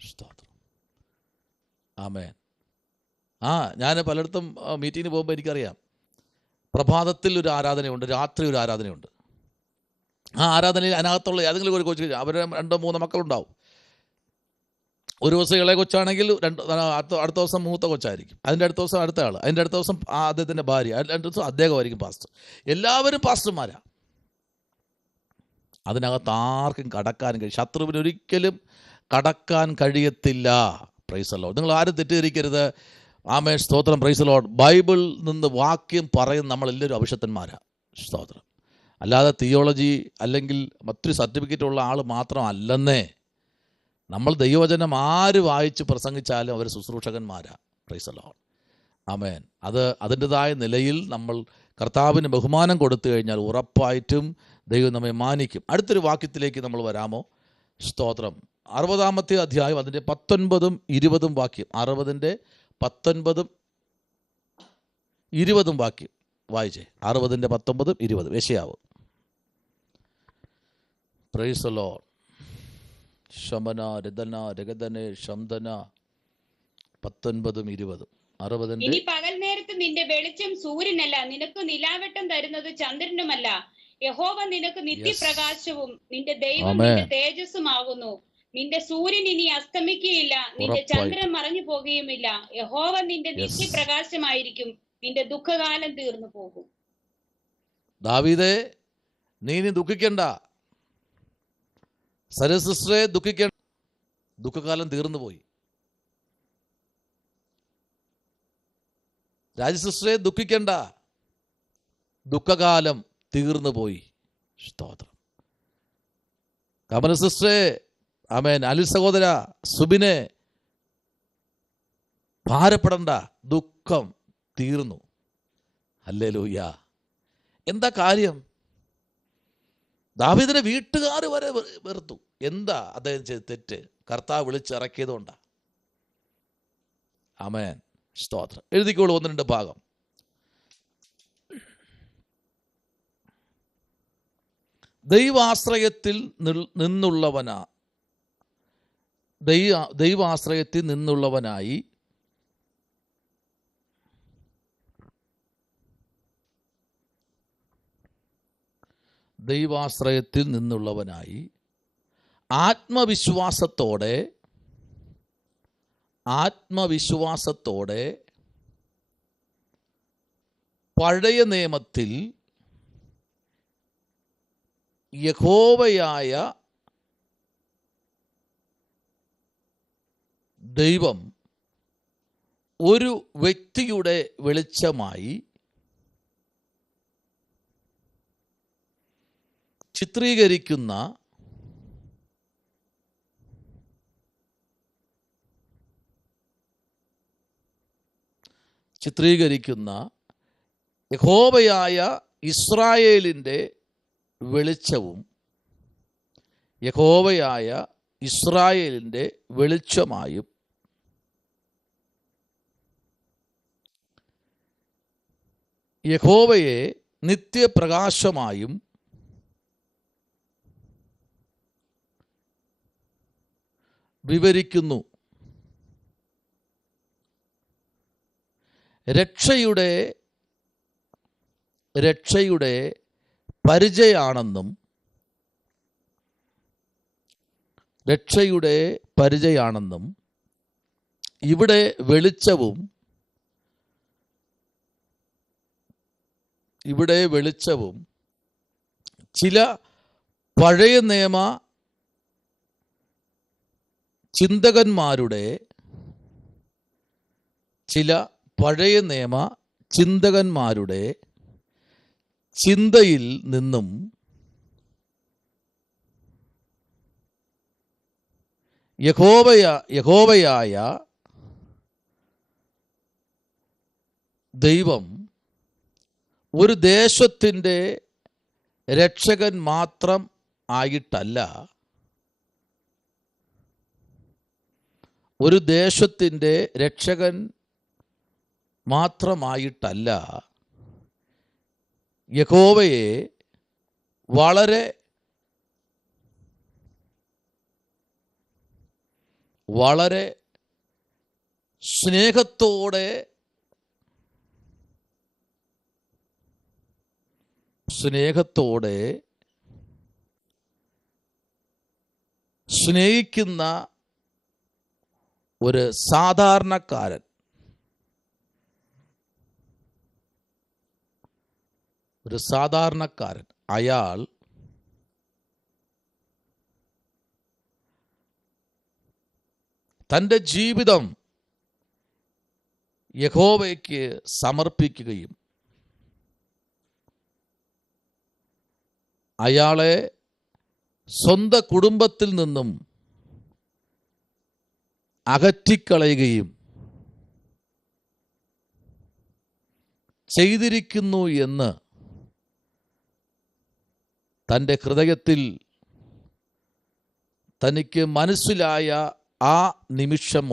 സ്തോത്രം, ആമേൻ. ഞാൻ പലയിടത്തും മീറ്റിങ്ങിന് പോകുമ്പോൾ എനിക്കറിയാം, പ്രഭാതത്തിൽ ഒരു ആരാധനയുണ്ട്, രാത്രി ഒരു ആരാധനയുണ്ട്. ആ ആരാധനയിൽ അതിനകത്തുള്ള ഏതെങ്കിലും ഒരു കൊച്ചു, അവരുടെ 2-3 മക്കളുണ്ടാവും. ഒരു ദിവസം ഇളയ കൊച്ചാണെങ്കിൽ അടുത്ത ദിവസം മൂത്ത കൊച്ചായിരിക്കും, അതിൻ്റെ അടുത്ത ദിവസം അടുത്ത ആൾ, അതിൻ്റെ അടുത്ത ദിവസം അദ്ദേഹത്തിൻ്റെ ഭാര്യ, അതിൻ്റെ അടുത്ത ദിവസം അദ്ദേഹമായിരിക്കും പാസ്റ്റർ. എല്ലാവരും പാസ്റ്റർമാരാണ്. അതിനകത്ത് ആർക്കും കടക്കാൻ കഴിയും, ശത്രുവിന് ഒരിക്കലും കടക്കാൻ കഴിയത്തില്ല. Price the Lord. നിങ്ങൾ ആരും തെറ്റിദ്ധരിക്കരുത്. ആമേൻ, സ്തോത്രം, പ്രൈസ് ദി ലോർഡ്. ബൈബിളിൽ നിന്ന് വാക്യം പറയുന്ന നമ്മളെല്ലാവരും അഭിഷക്തന്മാരാണ്. സ്തോത്രം. അല്ലാതെ തിയോളജി അല്ലെങ്കിൽ മറ്റൊരു സർട്ടിഫിക്കറ്റ് ഉള്ള ആൾ മാത്രമല്ലെന്നേ. നമ്മൾ ദൈവവചനം ആര് വായിച്ച് പ്രസംഗിച്ചാലും അവർ ശുശ്രൂഷകന്മാരാണ്. Praise the lord. ആമേൻ. അതിൻ്റെതായ നിലയിൽ നമ്മൾ കർത്താവിന് ബഹുമാനം കൊടുത്തു കഴിഞ്ഞാൽ ഉറപ്പായിട്ടും ദൈവം നമ്മെ മാനിക്കും. അടുത്തൊരു വാക്യത്തിലേക്ക് നമ്മൾ വരാമോ? സ്തോത്രം. 60-ാമത്തെ അധ്യായം അതിൻ്റെ 19ഉം 20ഉം വാക്യം. 60-ന്റെ 19ഉം 20ഉം വാക്യം വായിച്ചേ. 60-ന്റെ 19ഉം 20ഉം യെശയ്യാവ്. Praise the lord. ശമന രദന രഗദനെ ശംദന 19ഉം 20ഉം. 60-ന്റെ ഇനി പകൽ നേരത്ത് നിന്റെ വെളിച്ചം സൂര്യനല്ല, നിനക്ക് നിലാവെട്ടം തരുന്നത് ചന്ദ്രനുമല്ല. യഹോവ നിനക്ക് നിത്യപ്രകാശവും നിന്റെ ദൈവം നിന്റെ തേജസ്സുമാകുന്നു. നിന്റെ സൂര്യൻ ഇനി അസ്തമിക്കുകയില്ല, നിന്റെ ചന്ദ്രൻ മറഞ്ഞു പോകുകയുമില്ല. യഹോവ നിന്റെ നിത്യപ്രകാശമായിരിക്കും, നിന്റെ ദുഃഖകാലം തീർന്നു പോകും. ദാവീദേ, നീ ഇനി ദുഃഖിക്കണ്ട. സരസിസ്റ്ററെ ദുഃഖിക്കണ്ട, ദുഃഖകാലം തീർന്നു പോയി. രാജസിസ്റ്ററെ ദുഃഖിക്കണ്ട, ദുഃഖകാലം തീർന്നു പോയി. സ്തോത്രം. കമല സിസ്റ്ററെ, ആമേൻ, അനിൽ സഹോദര, സുബിനെ, ഭാരപ്പെടണ്ട, ദുഃഖം തീർന്നു. ഹല്ലേലൂയ. എന്താ കാര്യം? ദാവീദിന്റെ വീട്ടുകാർ വരെ വെറുത്തു. എന്താ അദ്ദേഹം ചെയ്ത തെറ്റ്? കർത്താവ് വിളിച്ചിറക്കിയതുകൊണ്ടാ. ആമേൻ, സ്തോത്രം. എഴുതിക്കോളൂ 1-2 ഭാഗം. ദൈവാശ്രയത്തിൽ നിന്നുള്ളവനായി ആത്മവിശ്വാസത്തോടെ പഴയ നിയമത്തിൽ യഹോവയായ ദൈവം ഒരു വ്യക്തിയുടെ വെളിച്ചമായി ചിത്രീകരിക്കുന്ന യഹോവയായ ഇസ്രായേലിൻ്റെ വെളിച്ചമായും യഹോവയെ നിത്യപ്രകാശമായും വിവരിക്കുന്നു. രക്ഷയുടെ പരിചയാണെന്നും ഇവിടെ വെളിച്ചവും ചില പഴയ നിയമ ചിന്തകന്മാരുടെ ചിന്തയിൽ നിന്നും യഹോവയായ ദൈവം ഒരു ദേശത്തിൻ്റെ രക്ഷകൻ മാത്രം ആയിട്ടല്ല, ഒരു ദേശത്തിൻ്റെ രക്ഷകൻ മാത്രമായിട്ടല്ല, യഹോവയെ വളരെ വളരെ സ്നേഹത്തോടെ സ്നേഹിക്കുന്ന ഒരു സാധാരണക്കാരൻ, അയാൾ തൻ്റെ ജീവിതം യഹോവയ്ക്ക് സമർപ്പിക്കുകയും അയാളെ സ്വന്തം കുടുംബത്തിൽ നിന്നും അകറ്റിക്കളയുകയും ചെയ്തിരിക്കുന്നു എന്ന് തൻ്റെ ഹൃദയത്തിൽ തനിക്ക് മനസ്സിലായ ആ നിമിഷം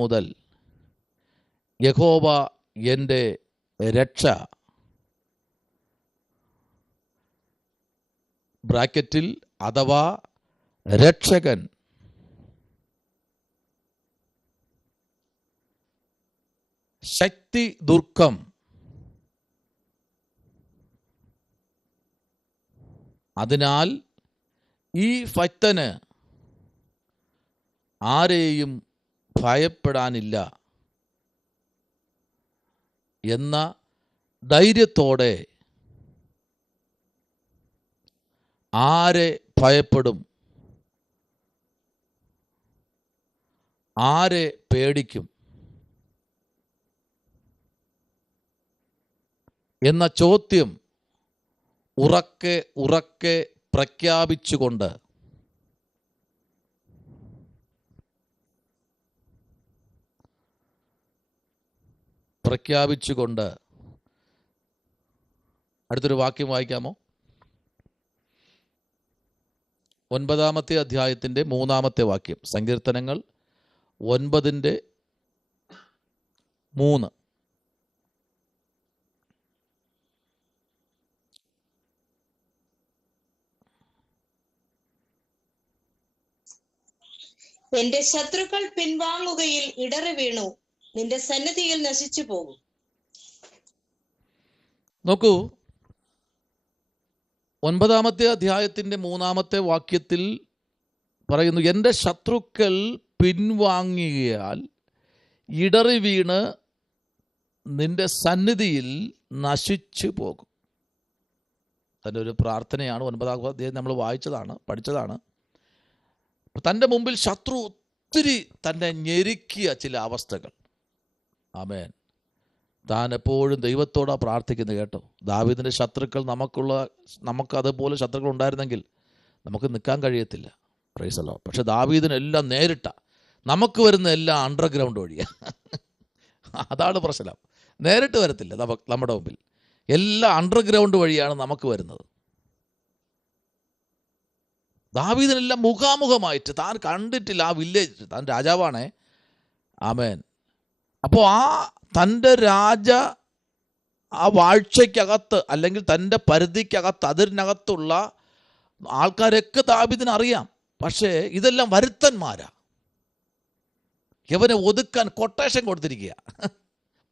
മുതൽ യഹോവ എൻ്റെ രക്ഷ, ബ്രാക്കറ്റിൽ അഥവാ രക്ഷകൻ, ശക്തി ദുർഗം, അതിനാൽ ഈ ഭക്തന് ആരെയും ഭയപ്പെടാനില്ല എന്ന ധൈര്യത്തോടെ ആരെ ഭയപ്പെടും, ആരെ പേടിക്കും എന്ന ചോദ്യം ഉറക്കെ പ്രഖ്യാപിച്ചുകൊണ്ട് അടുത്തൊരു വാക്യം വായിക്കാമോ? 9-ാമത്തെ അധ്യായത്തിൻ്റെ 3-ാമത്തെ വാക്യം, സങ്കീർത്തനങ്ങൾ 9:3. എന്റെ ശത്രുക്കൾ പിൻവാങ്ങുകയിൽ ഇടറി വീണു, നിന്റെ സന്നിധിയിൽ നശിച്ചു പോകും. നോക്കൂ, 9-ാമത്തെ അധ്യായത്തിൻ്റെ 3-ാമത്തെ വാക്യത്തിൽ പറയുന്നു, എൻ്റെ ശത്രുക്കൾ പിൻവാങ്ങിയാൽ ഇടറി വീണ് നിന്റെ സന്നിധിയിൽ നശിച്ചു പോകും. അതിൻ്റെ ഒരു പ്രാർത്ഥനയാണ്. 9-ാം അധ്യായം നമ്മൾ പഠിച്ചതാണ്. തൻ്റെ മുമ്പിൽ ശത്രു ഒത്തിരി തന്നെ ഞെരുക്കിയ ചില അവസ്ഥകൾ. ആമേൻ. താൻ എപ്പോഴും ദൈവത്തോടാണ് പ്രാർത്ഥിക്കുന്നത് കേട്ടോ. ദാവീദിൻ്റെ ശത്രുക്കൾ നമുക്ക് അതുപോലെ ശത്രുക്കൾ ഉണ്ടായിരുന്നെങ്കിൽ നമുക്ക് നിൽക്കാൻ കഴിയത്തില്ല. Price the Lord. പക്ഷെ ദാവീദിനെല്ലാം നേരിട്ട, നമുക്ക് വരുന്ന എല്ലാം അണ്ടർഗ്രൗണ്ട് വഴിയാണ്. അതാണ് പ്രശ്നം. നേരിട്ട് വരത്തില്ല നമ്മുടെ മുമ്പിൽ, എല്ലാം അണ്ടർഗ്രൗണ്ട് വഴിയാണ് നമുക്ക് വരുന്നത്. ദാവീദിനെല്ലാം മുഖാമുഖമായിട്ട്, താൻ കണ്ടിട്ടില്ല ആ വില്ലേജ്, താൻ രാജാവാണേ. ആമേൻ. അപ്പോൾ തൻ്റെ ആ വാഴ്ചയ്ക്കകത്ത് അല്ലെങ്കിൽ തൻ്റെ പരിധിക്കകത്ത്, അതിനകത്തുള്ള ആൾക്കാരൊക്കെ ദാവീദിന് അറിയാം. പക്ഷേ ഇതെല്ലാം വരുത്തന്മാരാ. ഇവനെ ഒതുക്കാൻ കൊട്ടേഷൻ കൊടുത്തിരിക്കുക.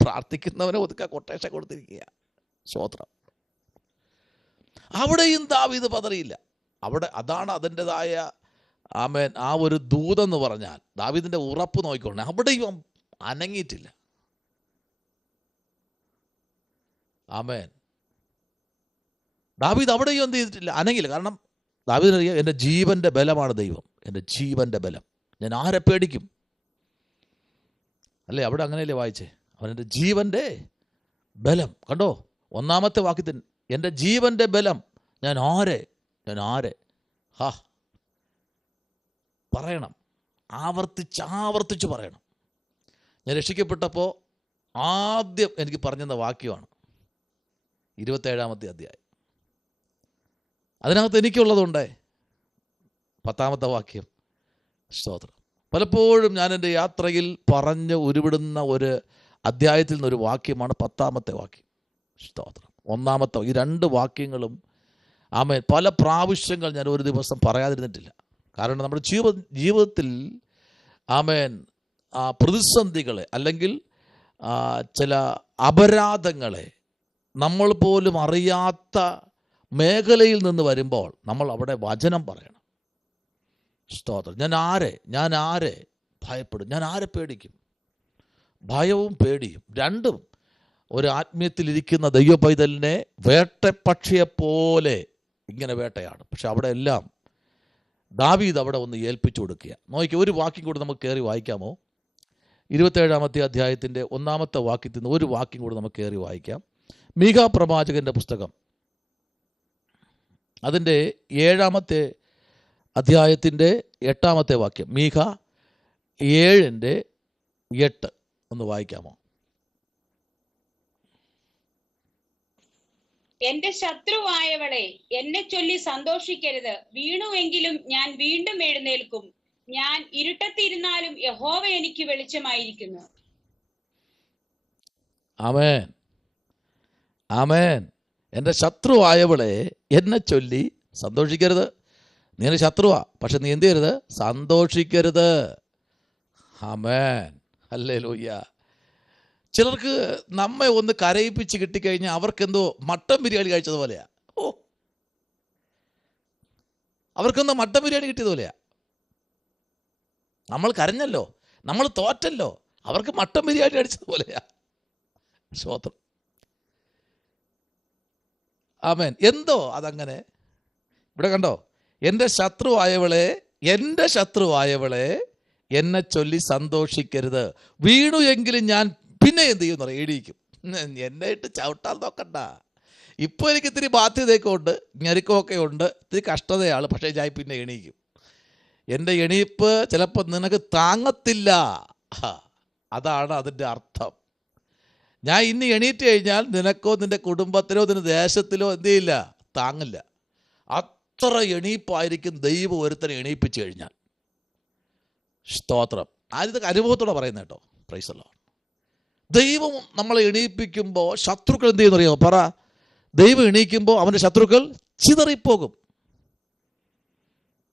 പ്രാർത്ഥിക്കുന്നവനെ ഒതുക്കാൻ കൊട്ടേഷൻ കൊടുത്തിരിക്കുക. സ്തോത്രം. അവിടെയും ദാവീദ് പതറിയില്ല. അതാണ് അതിൻ്റെതായ ആമേൻ ആ ഒരു ദൂതെന്ന് പറഞ്ഞാൽ. ദാവീദിൻ്റെ ഉറപ്പ് നോക്കിക്കൊണ്ട് അവിടെയും അനങ്ങിയിട്ടില്ല. ആമേൻ. ദാവീദ് അവിടെയും എന്ത് ചെയ്തിട്ടില്ല, അനങ്ങില്ല. കാരണം ദാവീദിനറിയാം, എൻ്റെ ജീവൻ്റെ ബലമാണ് ദൈവം, എൻ്റെ ജീവൻ്റെ ബലം, ഞാൻ ആരെ പേടിക്കും? അല്ലേ, അവിടെ അങ്ങനെയല്ലേ വായിച്ചേ? അവനെൻ്റെ ജീവൻ്റെ ബലം. കണ്ടോ, 1-ാമത്തെ വാക്യത്തിന് എൻ്റെ ജീവൻ്റെ ബലം, ഞാൻ ആരെ പറയണം, ആവർത്തിച്ച് പറയണം. ഞാൻ രക്ഷിക്കപ്പെട്ടപ്പോൾ ആദ്യം എനിക്ക് പറഞ്ഞെന്ന വാക്യമാണ് 27-ാമത്തെ അധ്യായം. അതിനകത്ത് എനിക്കുള്ളതുണ്ടേ. 10-ാമത്തെ വാക്യം. സ്തോത്രം. പലപ്പോഴും ഞാൻ എൻ്റെ യാത്രയിൽ പറഞ്ഞ് ഉരുവിടുന്ന ഒരു അധ്യായത്തിൽ നിന്നൊരു വാക്യമാണ് 10-ാമത്തെ വാക്യം. സ്തോത്രം. 1-ാമത്തെ ഈ 2 വാക്യങ്ങളും ആമേൻ പല പ്രാവശ്യങ്ങൾ ഞാൻ ഒരു ദിവസം പറയാതിരുന്നിട്ടില്ല. കാരണം നമ്മുടെ ജീവിതത്തിൽ ആമേൻ പ്രതിസന്ധികളെ അല്ലെങ്കിൽ ചില അപരാധങ്ങളെ നമ്മൾ പോലും അറിയാത്ത മേഖലയിൽ നിന്ന് വരുമ്പോൾ നമ്മൾ അവിടെ വചനം പറയണം. സ്തോത്രം. ഞാൻ ആരെ ഭയപ്പെടും, ഞാൻ ആരെ പേടിക്കും? ഭയവും പേടിയും രണ്ടും ഒരു ആത്മീയത്തിലിരിക്കുന്ന ദൈവ പൈതലിനെ വേട്ടപ്പക്ഷിയെപ്പോലെ ഇങ്ങനെ വേട്ടയാണ്. പക്ഷെ അവിടെ എല്ലാം ദാവീദ് അവിടെ ഒന്ന് ഏൽപ്പിച്ചു കൊടുക്കുക. നോക്കി, ഒരു വാക്യം കൂടി നമുക്ക് കയറി വായിക്കാമോ? 27-ാമത്തെ അധ്യായത്തിൻ്റെ 1-ാമത്തെ വാക്യത്തിൽ നിന്ന് ഒരു വാക്യം കൂടി നമുക്ക് കയറി വായിക്കാം. മീഖ പ്രവാചകന്റെ പുസ്തകം അതിൻ്റെ 7-ാമത്തെ അധ്യായത്തിൻ്റെ 8-ാമത്തെ വാക്യം. മീഖ 7:8 ഒന്ന് വായിക്കാമോ? എന്റെ ശത്രുവായവളെ, എന്നെ ചൊല്ലി സന്തോഷിക്കരുത്. വീണുവെങ്കിലും ഞാൻ വീണ്ടും എഴുന്നേൽക്കും. ഞാൻ ഇരുട്ടത്തിരുന്നാലും യഹോവ എനിക്ക് വെളിച്ചമായിരിക്കുന്നു. ആമേൻ, ആമേൻ. എൻ്റെ ശത്രുവായവളെ, എന്നെ ചൊല്ലി സന്തോഷിക്കരുത്. നീ എൻ്റെ ശത്രുവാ, പക്ഷെ നീ എന്ത് ചെയ്യരുത്? സന്തോഷിക്കരുത്. ആമേൻ, ഹല്ലേലൂയ. ചിലർക്ക് നമ്മെ ഒന്ന് കരയിപ്പിച്ച് കിട്ടിക്കഴിഞ്ഞാൽ അവർക്കെന്തോ മട്ടൻ ബിരിയാണി കഴിച്ചതുപോലെയാ. അവർക്കെന്തോ മട്ടൻ ബിരിയാണി കിട്ടിയതുപോലെയാ. നമ്മൾ കരഞ്ഞല്ലോ, നമ്മൾ തോറ്റല്ലോ, അവർക്ക് മട്ടൻ ബിരിയാണി അടിച്ചതുപോലെയാ. സ്തോത്രം. ആമേൻ. എന്തോ അതങ്ങനെ. ഇവിടെ കണ്ടോ, എൻ്റെ ശത്രുവായവളെ എന്നെ ചൊല്ലി സന്തോഷിക്കരുത്. വീണു എങ്കിലും ഞാൻ പിന്നെ എന്ത് ചെയ്യുമെന്ന് പറയാം? എണീക്കും. എന്നെ ഇട്ട് ചവിട്ടാൻ നോക്കണ്ട. ഇപ്പോൾ എനിക്ക് ഇത്തിരി ബാധ്യതയൊക്കെ ഉണ്ട്, ഞെരുക്കമൊക്കെ ഉണ്ട്, ഇത്തിരി കഷ്ടതയാണ്, പക്ഷേ ഞാൻ പിന്നെ എണീക്കും. എൻ്റെ എണീപ്പ് ചിലപ്പോൾ നിനക്ക് താങ്ങത്തില്ല. അതാണ് അതിൻ്റെ അർത്ഥം. ഞാൻ ഇന്ന് എണീറ്റ് കഴിഞ്ഞാൽ നിനക്കോ നിൻ്റെ കുടുംബത്തിനോ നിൻ്റെ ദേശത്തിലോ എന്ത് ചെയ്യില്ല? താങ്ങില്ല. അത്ര എണീപ്പായിരിക്കും ദൈവം ഒരുത്തനെ എണീപ്പിച്ചു കഴിഞ്ഞാൽ. സ്തോത്രം. ആദ്യത്തെ അനുഭവത്തോടെ പറയുന്നത് കേട്ടോ. Price the Lord. ദൈവം നമ്മളെ എണീപ്പിക്കുമ്പോൾ ശത്രുക്കൾ എന്ത് ചെയ്യുന്ന അറിയാമോ? പറ. ദൈവം എണീക്കുമ്പോൾ അവൻ്റെ ശത്രുക്കൾ ചിതറിപ്പോകും.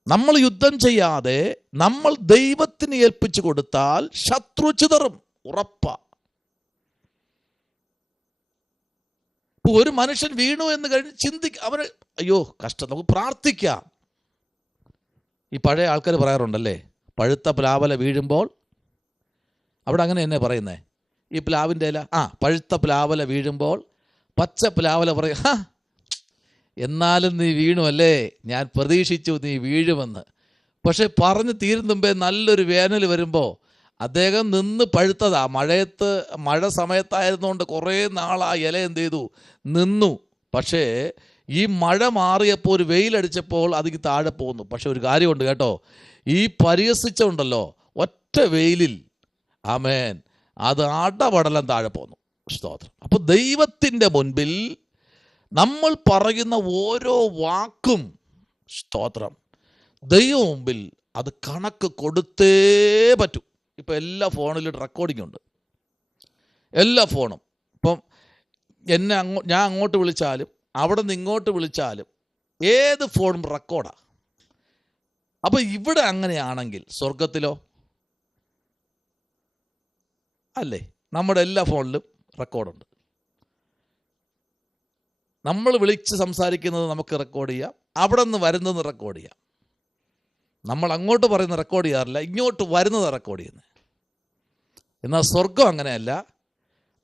നമ്മൾ യുദ്ധം ചെയ്യാതെ നമ്മൾ ദൈവത്തിന് ഏൽപ്പിച്ചു കൊടുത്താൽ ശത്രു ചിതറും, ഉറപ്പാ. ഒരു മനുഷ്യൻ വീണു എന്ന് കഴിഞ്ഞ് അവന് അയ്യോ കഷ്ടം, നമുക്ക് പ്രാർത്ഥിക്കാം. ഈ പഴയ ആൾക്കാർ പറയാറുണ്ടല്ലേ, പഴുത്ത പ്ലാവല വീഴുമ്പോൾ, അവിടെ അങ്ങനെ തന്നെ പറയുന്നേ. ഈ പ്ലാവിൻ്റെ ഇല പഴുത്ത പ്ലാവല വീഴുമ്പോൾ പച്ച പ്ലാവല പറയും, എന്നാലും നീ വീണു അല്ലേ, ഞാൻ പ്രതീക്ഷിച്ചു നീ വീഴുമെന്ന്. പക്ഷെ പറഞ്ഞ് തീരും മുമ്പേ നല്ലൊരു വേനൽ വരുമ്പോൾ അദ്ദേഹം നിന്ന് പഴുത്തതാ. മഴ സമയത്തായിരുന്നുകൊണ്ട് കുറേ നാൾ ആ ഇല എന്ത് ചെയ്തു? നിന്നു. പക്ഷേ ഈ മഴ മാറിയപ്പോൾ ഒരു വെയിലടിച്ചപ്പോൾ അതിക്ക് താഴെ പോകുന്നു. പക്ഷെ ഒരു കാര്യമുണ്ട് കേട്ടോ, ഈ പരിഹസിച്ചുണ്ടല്ലോ ഒറ്റ വെയിലിൽ ആമേൻ അത് അടപടലം താഴെ പോന്നു. സ്തോത്രം. അപ്പോൾ ദൈവത്തിൻ്റെ മുൻപിൽ നമ്മൾ പറയുന്ന ഓരോ വാക്കും, സ്തോത്രം, ദൈവ മുമ്പിൽ അത് കണക്ക് കൊടുത്തേ പറ്റൂ. ഇപ്പം എല്ലാ ഫോണിലും റെക്കോർഡിംഗ് ഉണ്ട്, എല്ലാ ഫോണും. ഇപ്പം ഞാൻ അങ്ങോട്ട് വിളിച്ചാലും അവിടെ നിന്ന് ഇങ്ങോട്ട് വിളിച്ചാലും ഏത് ഫോണും റെക്കോർഡാണ്. അപ്പോൾ ഇവിടെ അങ്ങനെയാണെങ്കിൽ സ്വർഗത്തിലോ? അല്ലേ? നമ്മുടെ എല്ലാ ഫോണിലും റെക്കോർഡുണ്ട്. നമ്മൾ വിളിച്ച് സംസാരിക്കുന്നത് നമുക്ക് റെക്കോർഡ് ചെയ്യാം, അവിടെ നിന്ന് വരുന്നത് റെക്കോർഡ് ചെയ്യാം. നമ്മൾ അങ്ങോട്ട് പറയുന്ന റെക്കോർഡ് ചെയ്യാറില്ല, ഇങ്ങോട്ട് വരുന്നത് റെക്കോർഡ് ചെയ്യുന്നത്. എന്നാൽ സ്വർഗം അങ്ങനെയല്ല.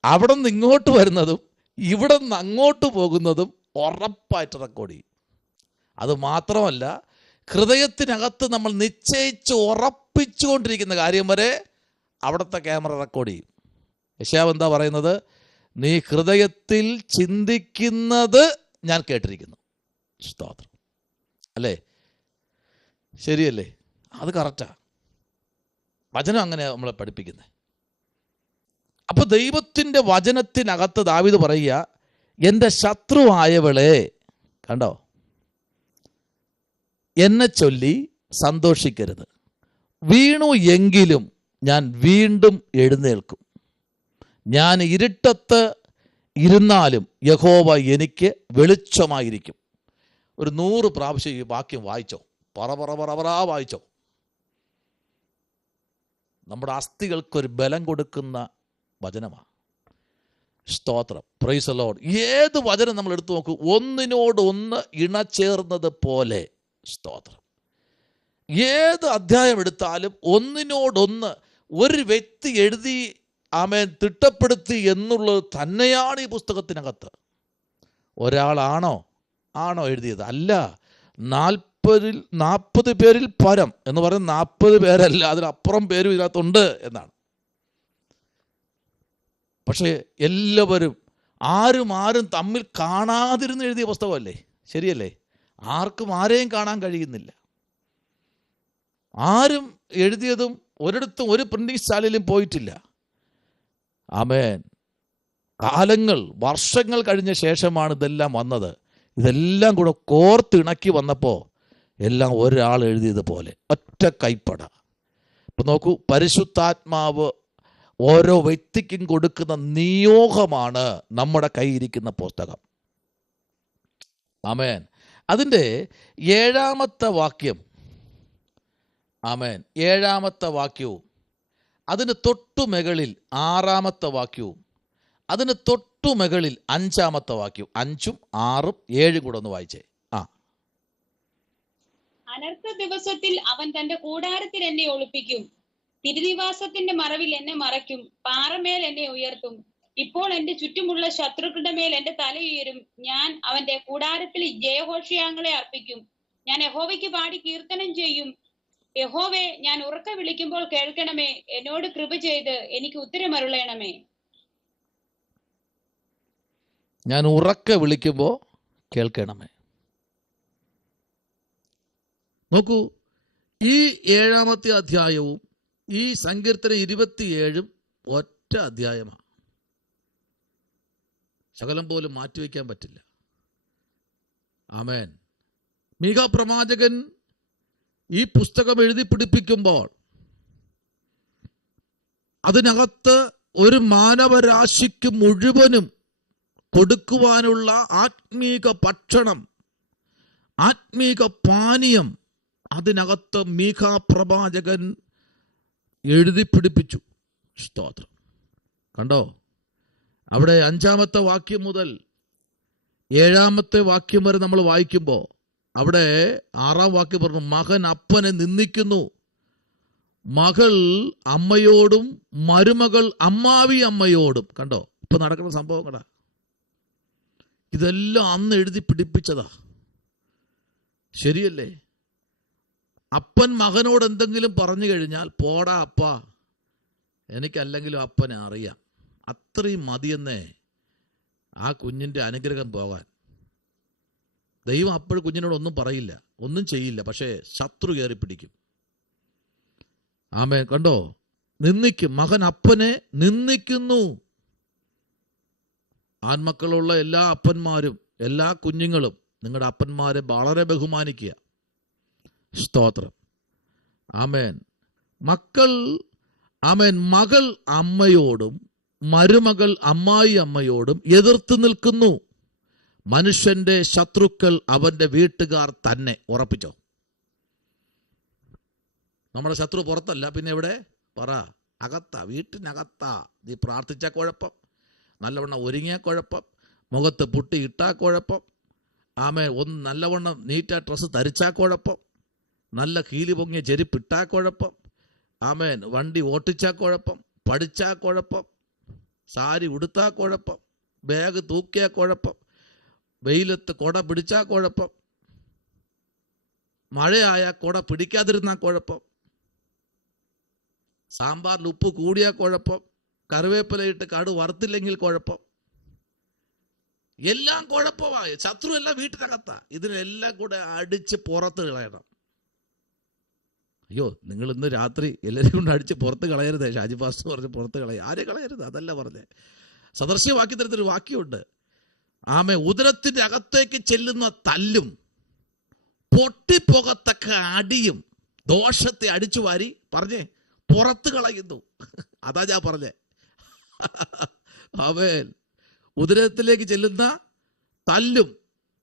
അവിടെ നിന്ന് ഇങ്ങോട്ട് വരുന്നതും ഇവിടെ നിന്ന് അങ്ങോട്ട് പോകുന്നതും ഉറപ്പായിട്ട് റെക്കോർഡ് ചെയ്യും. അത് മാത്രമല്ല, ഹൃദയത്തിനകത്ത് നമ്മൾ നിശ്ചയിച്ച് ഉറപ്പിച്ചുകൊണ്ടിരിക്കുന്ന കാര്യം വരെ അവിടുത്തെ ക്യാമറ റെക്കോർഡ് ചെയ്യും. യെശയ്യാവ് എന്താ പറയുന്നത്? നീ ഹൃദയത്തിൽ ചിന്തിക്കുന്നത് ഞാൻ കേട്ടിരിക്കുന്നു. സ്തോത്രം. അല്ലേ? ശരിയല്ലേ? അത് കറക്റ്റാ. വചനം അങ്ങനെ നമ്മളെ പഠിപ്പിക്കുന്നത്. അപ്പോൾ ദൈവത്തിൻ്റെ വചനത്തിനകത്ത് ദാവീദ് പറയുക, എൻ്റെ ശത്രുവായവളെ, കണ്ടോ, എന്നെ ചൊല്ലി സന്തോഷിക്കരുത്. വീണു എങ്കിലും ഞാൻ വീണ്ടും എഴുന്നേൽക്കും. ഞാൻ ഇരുട്ടത്ത് ഇരുന്നാലും യഹോവ എനിക്ക് വെളിച്ചമായിരിക്കും. ഒരു 100 പ്രാവശ്യം ഈ വാക്യം വായിച്ചോ, പറ വായിച്ചോ. നമ്മുടെ അസ്ഥികൾക്കൊരു ബലം കൊടുക്കുന്ന വചനമാണ്. സ്തോത്രം, പ്രൈസ് ദി ലോർഡ്. ഏത് വചനം നമ്മൾ എടുത്തു നോക്കൂ, ഒന്നിനോടൊന്ന് ഇണചേർന്നത് പോലെ. സ്തോത്രം. ഏത് അധ്യായം എടുത്താലും ഒന്നിനോടൊന്ന് ഒരു വ്യക്തി എഴുതി തിട്ടപ്പെടുത്തി എന്നുള്ളത് തന്നെയാണ് ഈ പുസ്തകത്തിനകത്ത്. ഒരാളാണോ എഴുതിയത്? അല്ല. 40 പേരിൽ പരം എന്ന് പറയുന്നത് 40 പേരല്ല, അതിനപ്പുറം പേരും ഇതിനകത്തുണ്ട് എന്നാണ്. പക്ഷേ എല്ലാവരും ആരും തമ്മിൽ കാണാതിരുന്ന് എഴുതിയ പുസ്തകമല്ലേ? ശരിയല്ലേ? ആർക്കും ആരെയും കാണാൻ കഴിയുന്നില്ല. ആരും എഴുതിയതും ഒരിടത്തും ഒരു പ്രിന്റിംഗ് സ്റ്റാളിലും പോയിട്ടില്ല. ആമേൻ. കാലങ്ങൾ, വർഷങ്ങൾ കഴിഞ്ഞ ശേഷമാണ് ഇതെല്ലാം വന്നത്. ഇതെല്ലാം കൂടെ കോർത്തിണക്കി വന്നപ്പോൾ എല്ലാം ഒരാൾ എഴുതിയതുപോലെ, ഒറ്റ കൈപ്പട. ഇപ്പം നോക്കൂ, പരിശുദ്ധാത്മാവ് ഓരോ വ്യക്തിക്കും കൊടുക്കുന്ന നിയോഗമാണ് നമ്മുടെ കയ്യിരിക്കുന്ന പുസ്തകം. ആമേൻ. അതിൻ്റെ 7-ാമത്തെ വാക്യം, ആമേൻ, 7-ാമത്തെ വാക്യവും അതിന് തൊട്ടുമുകളിൽ 6-ാമത്തെ വാക്യവും അതിന് തൊട്ടുമുകളിൽ 5-ാമത്തെ വാക്യവും, 5ഉം 6ഉം 7ഉം കൂടെ ഒന്ന് വായിച്ചേ. അനർത്ഥ ദിവസത്തിൽ അവൻ തന്റെ കൂടാരത്തിൽ എന്നെ ഒളിപ്പിക്കും, തിരുനിവാസത്തിന്റെ മറവിൽ എന്നെ മറയ്ക്കും, പാറമേൽ എന്നെ ഉയർത്തും. ഇപ്പോൾ എന്റെ ചുറ്റുമുള്ള ശത്രുക്കളുടെ മേൽ എന്റെ തല ഉയരും. ഞാൻ അവന്റെ കൂടാരത്തിൽ ജയഘോഷയാങ്ങളെ അർപ്പിക്കും. ഞാൻ യഹോവയ്ക്ക് പാടി കീർത്തനം ചെയ്യും. യഹോവേ, ഞാൻ ഉറക്കെ വിളിക്കുമ്പോൾ കേൾക്കണമേ. എന്നോട് കൃപ ചെയ്ത് എനിക്ക് ഉത്തരമരുളണമേ. ഞാൻ ഉറക്കെ വിളിക്കുമ്പോൾ കേൾക്കണമേ. നോക്കൂ, ഈ 7-ാമത്തെ അധ്യായവും ഈ സങ്കീർത്തനം 27 ഒറ്റ അധ്യായമാണ്. ശകലം പോലും മാറ്റിവെക്കാൻ പറ്റില്ല. ആമേൻ. മീഖാ പ്രവാചകൻ ഈ പുസ്തകം എഴുതി പിടിപ്പിക്കുമ്പോൾ അതിനകത്ത് ഒരു മാനവരാശിക്ക് മുഴുവനും കൊടുക്കുവാനുള്ള ആത്മീക ഭക്ഷണം, ആത്മീക പാനീയം അതിനകത്ത് മീഖാ പ്രവാചകൻ എഴുതി പിടിപ്പിച്ചു. സ്തോത്രം. കണ്ടോ? അവിടെ 5-ാമത്തെ വാക്യം മുതൽ 7-ാമത്തെ വാക്യം വരെ നമ്മൾ വായിക്കുമ്പോൾ അവിടെ 6-ാം വാക്യം പറഞ്ഞു, മകൻ അപ്പനെ നിന്ദിക്കുന്നു, മകൾ അമ്മയോടും മരുമകൾ അമ്മാവി അമ്മയോടും. കണ്ടോ? ഇപ്പൊ നടക്കുന്ന സംഭവങ്ങളാ. ഇതെല്ലാം അന്ന് എഴുതി പിടിപ്പിച്ചതാ. ശരിയല്ലേ? അപ്പൻ മകനോട് എന്തെങ്കിലും പറഞ്ഞു കഴിഞ്ഞാൽ, പോടാ അപ്പ, എനിക്കല്ലെങ്കിലും അപ്പനെ അറിയാം, അത്രയും മതിയെന്നേ ആ കുഞ്ഞിൻ്റെ അനുഗ്രഹം പോകാൻ. ദൈവം അപ്പോൾ കുഞ്ഞിനോട് ഒന്നും പറയില്ല, ഒന്നും ചെയ്യില്ല, പക്ഷേ ശത്രു കയറി പിടിക്കും. ആമേൻ. കണ്ടോ? നിന്ദിക്കും. മകൻ അപ്പനെ നിന്ദിക്കുന്നു. ആൺമക്കളുള്ള എല്ലാ അപ്പന്മാരും, എല്ലാ കുഞ്ഞുങ്ങളും നിങ്ങളുടെ അപ്പന്മാരെ വളരെ ബഹുമാനിക്കുക. സ്തോത്രം. ആമേൻ. മകൾ അമ്മയോടും മരുമകൾ അമ്മായി അമ്മയോടും എതിർത്ത് നിൽക്കുന്നു. മനുഷ്യന്റെ ശത്രുക്കൾ അവന്റെ വീട്ടുകാർ തന്നെ. ഉറപ്പിച്ചോ? നമ്മുടെ ശത്രു പുറത്തല്ല, പിന്നെ എവിടെ? പറ. അകത്താ, വീട്ടിനകത്താ. നീ പ്രാർത്ഥിച്ച കുഴപ്പം, നല്ലവണ്ണം ഒരുങ്ങിയ കുഴപ്പം, മുഖത്ത് പുട്ടി ഇട്ടാ കുഴപ്പം, ഒന്ന് നല്ലവണ്ണം നീറ്റാ ഡ്രസ്സ് ധരിച്ചാ കുഴപ്പം, നല്ല കീലി പൊങ്ങിയ ചെരുപ്പിട്ടാ കുഴപ്പം, വണ്ടി ഓട്ടിച്ചാ കുഴപ്പം, പഠിച്ചാ കുഴപ്പം, സാരി ഉടുത്താ കുഴപ്പം, ബാഗ് തൂക്കിയാ കുഴപ്പം, വെയിലത്ത് കുട പിടിച്ചാ കുഴപ്പം, മഴയായ കുട പിടിക്കാതിരുന്നാ കുഴപ്പം, സാമ്പാറിൽ ഉപ്പ് കൂടിയാ കുഴപ്പം, കറിവേപ്പിലയിട്ട് കടു വറുത്തില്ലെങ്കിൽ കുഴപ്പം. എല്ലാം കുഴപ്പമായി. ശത്രു എല്ലാം വീട്ടിനകത്താ. ഇതിനെല്ലാം കൂടെ അടിച്ച് പുറത്ത് കളയണം. അയ്യോ, നിങ്ങൾ ഇന്ന് രാത്രി എല്ലാവരും കൊണ്ട് അടിച്ച് പുറത്ത് കളയരുത്. ഷാജി പാസ്റ്റർ പറഞ്ഞ് പുറത്ത് കളയുക. ആരെ കളയരുത്, അതല്ല പറഞ്ഞേ. സദൃശ്യവാക്യത്തിനൊരു വാക്യമുണ്ട്. ഉദരത്തിന്റെ അകത്തേക്ക് ചെല്ലുന്ന തല്ലും പൊട്ടിപ്പോകത്തക്ക അടിയും ദോഷത്തെ അടിച്ചു വാരി പറഞ്ഞേ പുറത്ത് കളയുന്നു. അതാ ഞാൻ പറഞ്ഞേ. ആമേൻ. ഉദരത്തിലേക്ക് ചെല്ലുന്ന തല്ലും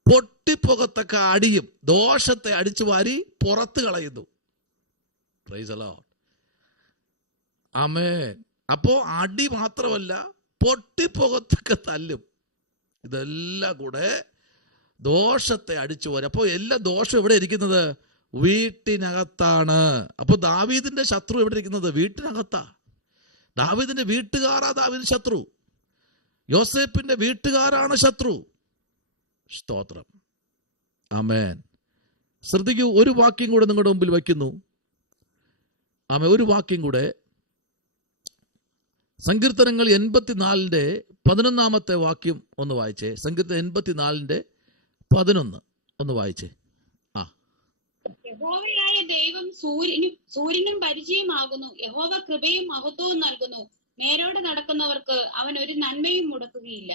പൊട്ടിപ്പോകത്തക്ക അടിയും ദോഷത്തെ അടിച്ചു വാരി പുറത്ത് കളയുന്നു. Praise the lord. ആമേൻ. അപ്പോ അടി മാത്രമല്ല, പൊട്ടിപ്പോകത്തക്ക തല്ലും, ഇതെല്ലാം കൂടെ ദോഷത്തെ അടിച്ചു വാരി. അപ്പോൾ എല്ലാ ദോഷം എവിടെ ഇരിക്കുന്നത്? വീട്ടിനകത്താണ്. അപ്പോൾ ദാവീദിന്റെ ശത്രു എവിടെ ഇരിക്കുന്നത്? വീട്ടിനകത്താ. ദാവീദിന്റെ വീട്ടുകാരാ ദാവീദിന്റെ ശത്രു. യോസേപ്പിന്റെ വീട്ടുകാരാണ് ശത്രു. സ്തോത്രം. ആമേൻ. ശ്രദ്ധിക്കൂ, ഒരു വാക്യം കൂടെ നിങ്ങളുടെ മുമ്പിൽ വയ്ക്കുന്നു. ആമേൻ. ഒരു വാക്യം കൂടെ, സങ്കീർത്തനങ്ങൾ 84:11 വാക്യം ഒന്ന് വായിച്ചേ. സങ്കീർത്തനം 84:11 ഒന്ന് വായിച്ചേ. യഹോവയായ ദൈവം സൂര്യനും പരിചയമാകുന്നു. യഹോവ കൃപയും മഹത്വവും നൽകുന്നു. നേരോടെ നടക്കുന്നവർക്ക് അവൻ ഒരു നന്മയും മുടക്കുകയില്ല.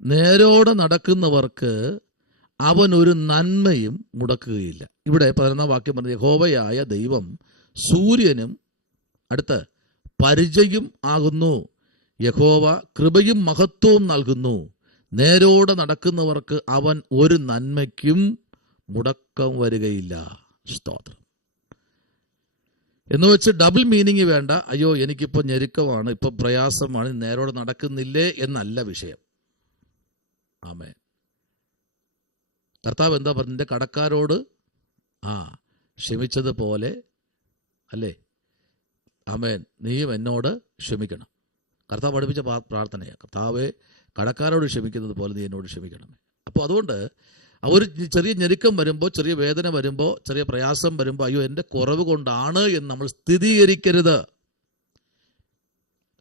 നേരോടെ നടക്കുന്നവർക്ക് അവൻ ഒരു നന്മയും മുടക്കുകയില്ല. ഇവിടെ 11 വാക്യം പറഞ്ഞത് യഹോവയായ ദൈവം സൂര്യനും അടുത്ത് പരിചയം ആകുന്നു. യഹോവ കൃപയും മഹത്വവും നൽകുന്നു. നേരോടെ നടക്കുന്നവർക്ക് അവൻ ഒരു നന്മയ്ക്കും മുടക്കം വരികയില്ല. സ്തോത്രം. എന്ന് വെച്ച് ഡബിൾ മീനിങ് വേണ്ട. അയ്യോ എനിക്കിപ്പോൾ ഞെരുക്കമാണ്, ഇപ്പം പ്രയാസമാണ്, നേരോടെ നടക്കുന്നില്ലേ എന്നല്ല വിഷയം. ആമേൻ. കർത്താവ് എന്താ പറഞ്ഞു? നിന്റെ കടക്കാരോട് ക്ഷമിച്ചതുപോലെ അല്ലേ, ആമേൻ, നീയും എന്നോട് ക്ഷമിക്കണം. കർത്താവ് പഠിപ്പിച്ച പ്രാർത്ഥനയാണ്. കർത്താവെ, കടക്കാരോട് ക്ഷമിക്കുന്നത് പോലെ നീ എന്നോട് ക്ഷമിക്കണമേ. അപ്പോൾ അതുകൊണ്ട് ഒരു ചെറിയ ഞെരുക്കം വരുമ്പോൾ, ചെറിയ വേദന വരുമ്പോൾ, ചെറിയ പ്രയാസം വരുമ്പോൾ, അയ്യോ എൻ്റെ കുറവ് കൊണ്ടാണ് എന്ന് നമ്മൾ സ്ഥിരീകരിക്കരുത്.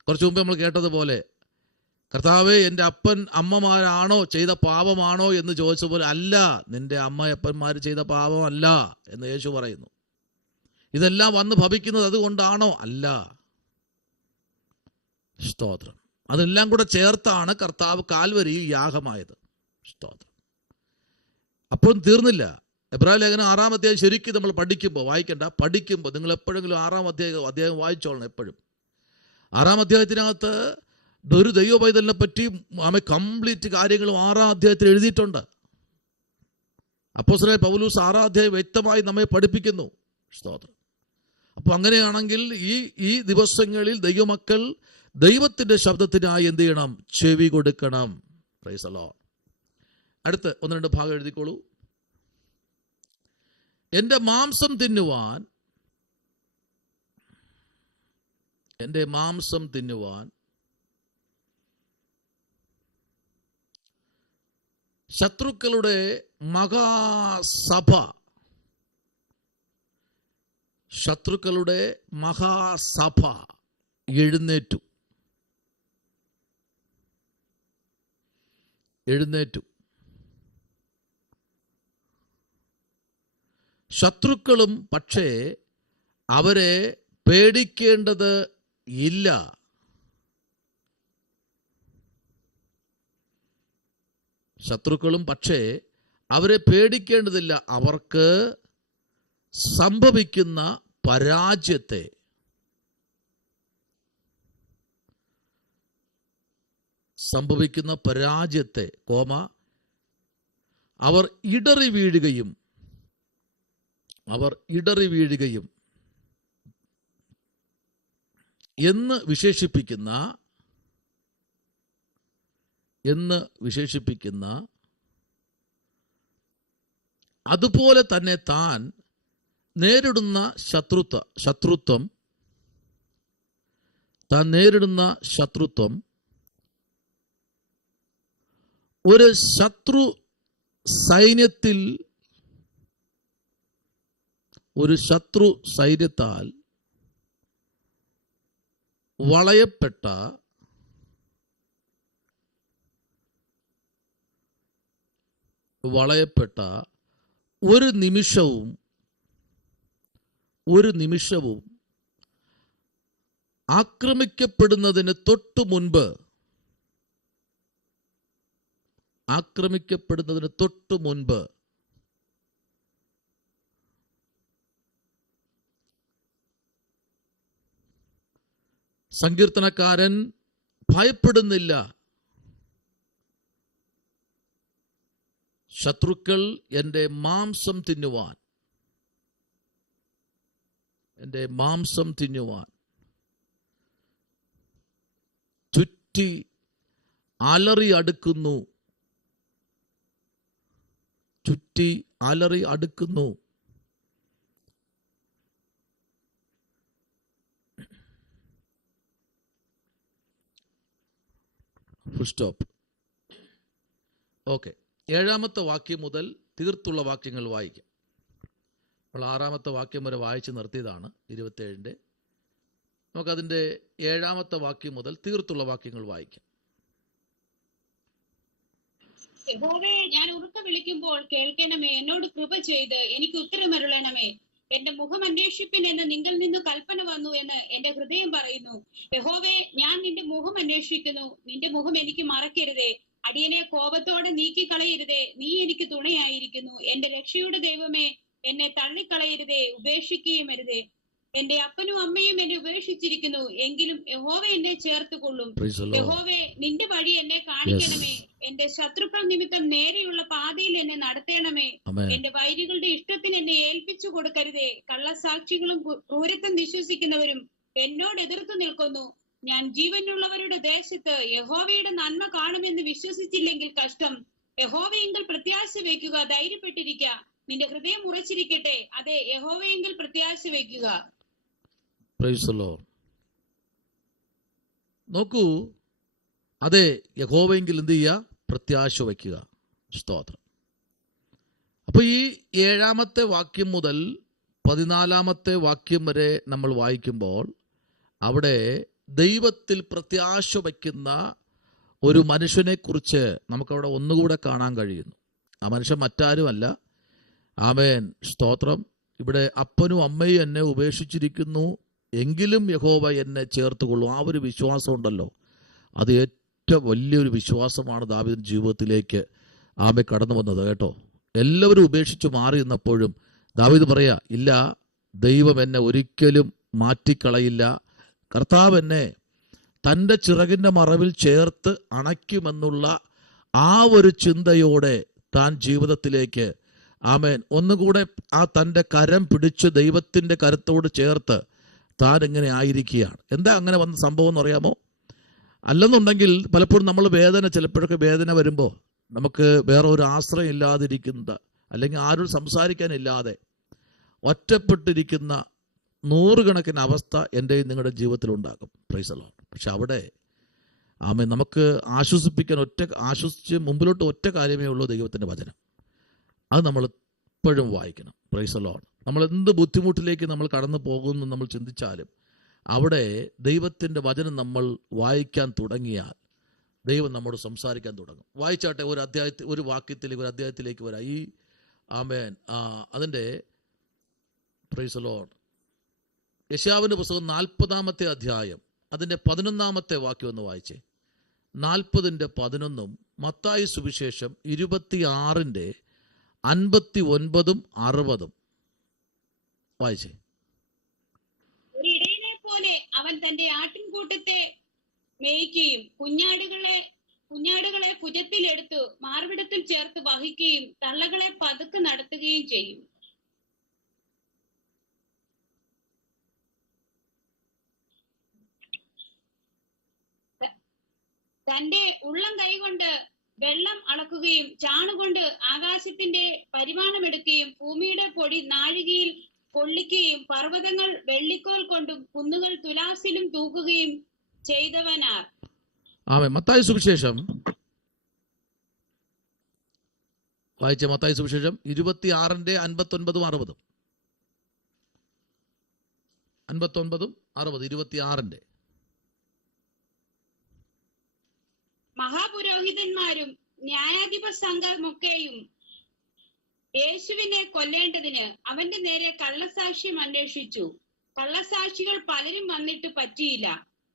കുറച്ച് മുമ്പ് നമ്മൾ കേട്ടതുപോലെ, കർത്താവെ എൻ്റെ അപ്പൻ അമ്മമാരാണോ ചെയ്ത പാപമാണോ എന്ന് ചോദിച്ച പോലെ, അല്ല, നിന്റെ അമ്മ അപ്പന്മാർ ചെയ്ത പാപമല്ല എന്ന് യേശു പറയുന്നു. ഇതെല്ലാം വന്ന് ഭവിക്കുന്നത് അതുകൊണ്ടാണോ? അല്ല. സ്തോത്രം. അതെല്ലാം കൂടെ ചേർത്താണ് കർത്താവ് കാൽവരിയിൽ യാഗമായത്. സ്തോത്രം. അപ്പോൾ തീർന്നില്ല. എബ്രായ ലേഖനം 6-ാം അധ്യായം ശരിക്കും നമ്മൾ പഠിക്കുമ്പോൾ നിങ്ങൾ എപ്പോഴെങ്കിലും 6-ാം അധ്യായം വായിച്ചോളണം. എപ്പോഴും 6-ാം അധ്യായത്തിനകത്ത് ഒരു ദൈവ പൈതലിനെ പറ്റി കംപ്ലീറ്റ് കാര്യങ്ങളും 6-ാം അധ്യായത്തിൽ എഴുതിയിട്ടുണ്ട്. അപ്പോസ്തലനായ പൗലോസ് 6-ാം അധ്യായം വ്യക്തമായി നമ്മെ പഠിപ്പിക്കുന്നു. സ്തോത്രം. അപ്പോൾ അങ്ങനെയാണെങ്കിൽ ഈ ദിവസങ്ങളിൽ ദൈവമക്കൾ ദൈവത്തിന്റെ ശബ്ദത്തിനായി എന്ത് ചെയ്യണം? ചെവി കൊടുക്കണം. Price the Lord. അടുത്ത് 1-2 ഭാഗം എഴുതിക്കോളൂ. എൻ്റെ മാംസം തിന്നുവാൻ ശത്രുക്കളുടെ മഹാസഭ എഴുന്നേറ്റു. ശത്രുക്കളും പക്ഷേ അവരെ പേടിക്കേണ്ടത് ഇല്ല. ശത്രുക്കളും പക്ഷേ അവരെ പേടിക്കേണ്ടതില്ല. അവർക്ക് സംഭവിക്കുന്ന പരാജയത്തെ അവർ ഇടറി വീഴുകയും എന്ന് വിശേഷിപ്പിക്കുന്ന അതുപോലെ തന്നെ താൻ നേരിടുന്ന ശത്രുത്വം ഒരു ശത്രു സൈന്യത്താൽ വളയപ്പെട്ട ഒരു നിമിഷവും ആക്രമിക്കപ്പെടുന്നതിന് തൊട്ടു മുൻപ് സങ്കീർത്തനക്കാരൻ ഭയപ്പെടുന്നില്ല. ശത്രുക്കൾ എൻ്റെ മാംസം തിന്നുവാൻ ചുറ്റി അലറി അടുക്കുന്നു. Full stop. ഓക്കെ, 7-ാമത്തെ വാക്യം മുതൽ തീർത്തുള്ള വാക്യങ്ങൾ വായിക്കാം. അപ്പോൾ 6-ാമത്തെ വാക്യം വരെ വായിച്ച് നിർത്തിയതാണ് 27-ന്റെ. നമുക്കതിൻ്റെ 7-ാമത്തെ വാക്യം മുതൽ തീർത്തുള്ള വാക്യങ്ങൾ വായിക്കാം. യഹോവേ, ഞാൻ ഉറക്കെ വിളിക്കുമ്പോൾ കേൾക്കണമേ. എന്നോട് കൃപ ചെയ്ത് എനിക്ക് ഉത്തരമരുളണമേ. എന്റെ മുഖം അന്വേഷിപ്പിൻ എന്ന് നിങ്ങൾ നിന്ന് കൽപ്പന വന്നു എന്ന് എന്റെ ഹൃദയം പറയുന്നു. യഹോവേ, ഞാൻ നിന്റെ മുഖം അന്വേഷിക്കുന്നു. നിന്റെ മുഖം എനിക്ക് മറക്കരുതേ. അടിയനെ കോപത്തോടെ നീക്കിക്കളയരുതേ. നീ എനിക്ക് തുണയായിരിക്കുന്നു. എന്റെ രക്ഷയുടെ ദൈവമേ, എന്നെ തള്ളിക്കളയരുതേ, ഉപേക്ഷിക്കുകയും അരുതേ. എന്റെ അപ്പനും അമ്മയും എന്നെ ഉപേക്ഷിച്ചിരിക്കുന്നു, എങ്കിലും യഹോവ എന്നെ ചേർത്തുകൊള്ളും. യഹോവേ, നിന്റെ വഴി എന്നെ കാണിക്കണമേ. എന്റെ ശത്രുക്കൾ നിമിത്തം നേരെയുള്ള പാതയിൽ എന്നെ നടത്തണമേ. എന്റെ വൈരികളുടെ ഇഷ്ടത്തിന് എന്നെ ഏൽപ്പിച്ചു കൊടുക്കരുതേ. കള്ളസാക്ഷികളും ക്രൂരത്വം വിശ്വസിക്കുന്നവരും എന്നോട് എതിർത്തു നിൽക്കുന്നു. ഞാൻ ജീവനുള്ളവരുടെ ദേശത്ത് യഹോവയുടെ നന്മ കാണുമെന്ന് വിശ്വസിച്ചില്ലെങ്കിൽ കഷ്ടം. യഹോവയെങ്കിൽ പ്രത്യാശ വയ്ക്കുക, ധൈര്യപ്പെട്ടിരിക്കുക. നിന്റെ ഹൃദയം ഉറച്ചിരിക്കട്ടെ. അതെ, യഹോവയെങ്കിൽ പ്രത്യാശ വയ്ക്കുക. നോക്കൂ, അതെ, യഹോവയെങ്കിൽ എന്ത് ചെയ്യുക? പ്രത്യാശ വയ്ക്കുക. സ്തോത്രം. അപ്പൊ ഈ 7-ാമത്തെ വാക്യം മുതൽ 14-ാമത്തെ വാക്യം വരെ നമ്മൾ വായിക്കുമ്പോൾ അവിടെ ദൈവത്തിൽ പ്രത്യാശ വയ്ക്കുന്ന ഒരു മനുഷ്യനെ കുറിച്ച് നമുക്കവിടെ ഒന്നുകൂടെ കാണാൻ കഴിയുന്നു. ആ മനുഷ്യൻ മറ്റാരുമല്ല. ആമേൻ, സ്തോത്രം. ഇവിടെ അപ്പനും അമ്മയും എന്നെ ഉപേക്ഷിച്ചിരിക്കുന്നു, എങ്കിലും യഹോവ എന്നെ ചേർത്തുകൊള്ളും. ആ ഒരു വിശ്വാസം ഉണ്ടല്ലോ, അത് ഏറ്റവും വലിയൊരു വിശ്വാസമാണ് ദാവീദിന്റെ ജീവിതത്തിലേക്ക് ആമേ കടന്നു വന്നത് കേട്ടോ. എല്ലാവരും ഉപേക്ഷിച്ച് മാറി നിന്നപ്പോഴും ദാവീദ് പറയാ, ഇല്ല, ദൈവം എന്നെ ഒരിക്കലും മാറ്റിക്കളയില്ല. കർത്താവ് എന്നെ തൻ്റെ ചിറകിൻ്റെ മറവിൽ ചേർത്ത് അണയ്ക്കുമെന്നുള്ള ആ ഒരു ചിന്തയോടെ താൻ ജീവിതത്തിലേക്ക് ആമേൻ ഒന്നുകൂടെ ആ തൻ്റെ കരം പിടിച്ച് ദൈവത്തിൻ്റെ കരത്തോട് ചേർത്ത് താൻ ഇങ്ങനെ ആയിരിക്കുകയാണ്. എന്താ അങ്ങനെ വന്ന സംഭവം എന്ന് അറിയാമോ? അല്ലെന്നുണ്ടെങ്കിൽ പലപ്പോഴും നമ്മൾ ചിലപ്പോഴൊക്കെ വേദന വരുമ്പോൾ നമുക്ക് വേറെ ഒരു ആശ്രയം ഇല്ലാതിരിക്കുന്നത്, അല്ലെങ്കിൽ ആരും സംസാരിക്കാനില്ലാതെ ഒറ്റപ്പെട്ടിരിക്കുന്ന 100 കണക്കിന് അവസ്ഥ എൻ്റെയും നിങ്ങളുടെ ജീവിതത്തിൽ ഉണ്ടാകും. Price the Lord. പക്ഷെ അവിടെ ആമേൻ നമുക്ക് ആശ്വസിച്ച് മുമ്പിലോട്ട് ഒറ്റ കാര്യമേ ഉള്ളൂ, ദൈവത്തിൻ്റെ വചനം. അത് നമ്മൾ എപ്പോഴും വായിക്കണം. Price the Lord. നമ്മൾ എന്ത് ബുദ്ധിമുട്ടിലേക്ക് നമ്മൾ കടന്നു പോകുമെന്ന് നമ്മൾ ചിന്തിച്ചാലും അവിടെ ദൈവത്തിൻ്റെ വചനം നമ്മൾ വായിക്കാൻ തുടങ്ങിയാൽ ദൈവം നമ്മോട് സംസാരിക്കാൻ തുടങ്ങും. വായിച്ചാട്ടെ, ഒരു അധ്യായത്തിലേക്ക് വരാം. ഈ ആമേൻ അതിൻ്റെ പ്രൈസ് ദി ലോർഡ് യെശയ്യാവിൻ്റെ പുസ്തകം 40-ാമത്തെ അധ്യായം അതിൻ്റെ 11-ാമത്തെ വാക്യം ഒന്ന് വായിച്ചേ. 40-11 മത്തായി സുവിശേഷം 26-ന്റെ 59-ഉം 60-ഉം വായിച്ചേ. ഒരു ഇടയനെ പോലെ അവൻ തന്റെ ആട്ടിൻകൂട്ടത്തെ മേയ്ക്കുകയും കുഞ്ഞാടുകളെ ഭുജത്തിലെടുത്തു മാർവിടത്തിൽ ചേർത്ത് വഹിക്കുകയും തള്ളകളെ പതുക്കെ നടത്തുകയും ചെയ്യും. തന്റെ ഉള്ളം കൈകൊണ്ട് വെള്ളം അളക്കുകയും ചാണുകൊണ്ട് ആകാശത്തിന്റെ പരിമാണമെടുക്കുകയും ഭൂമിയുടെ പൊടി നാഴികയിൽ കൊള്ളിക്കുകയും പർവ്വതങ്ങൾ വെള്ളിക്കോൽ കൊണ്ടും കുന്നുകൾ തുലാസിലും തൂക്കുകയും ചെയ്തവനാർ. മത്തായി സുവിശേഷം വായിച്ച മത്തായി സുവിശേഷം 26-ന്റെ 59-ഉം 60-ഉം 59-ഉം 60 26-ന്റെ. മഹാപുരോഹിതന്മാരും ന്യായാധിപ സംഘമൊക്കെയും യേശുവിനെ കൊല്ലേണ്ടതിന് അവന്റെ നേരെ കള്ളസാക്ഷ്യം അന്വേഷിച്ചു. കള്ളസാക്ഷികൾ പലരും വന്നിട്ട് പറ്റിയില്ല.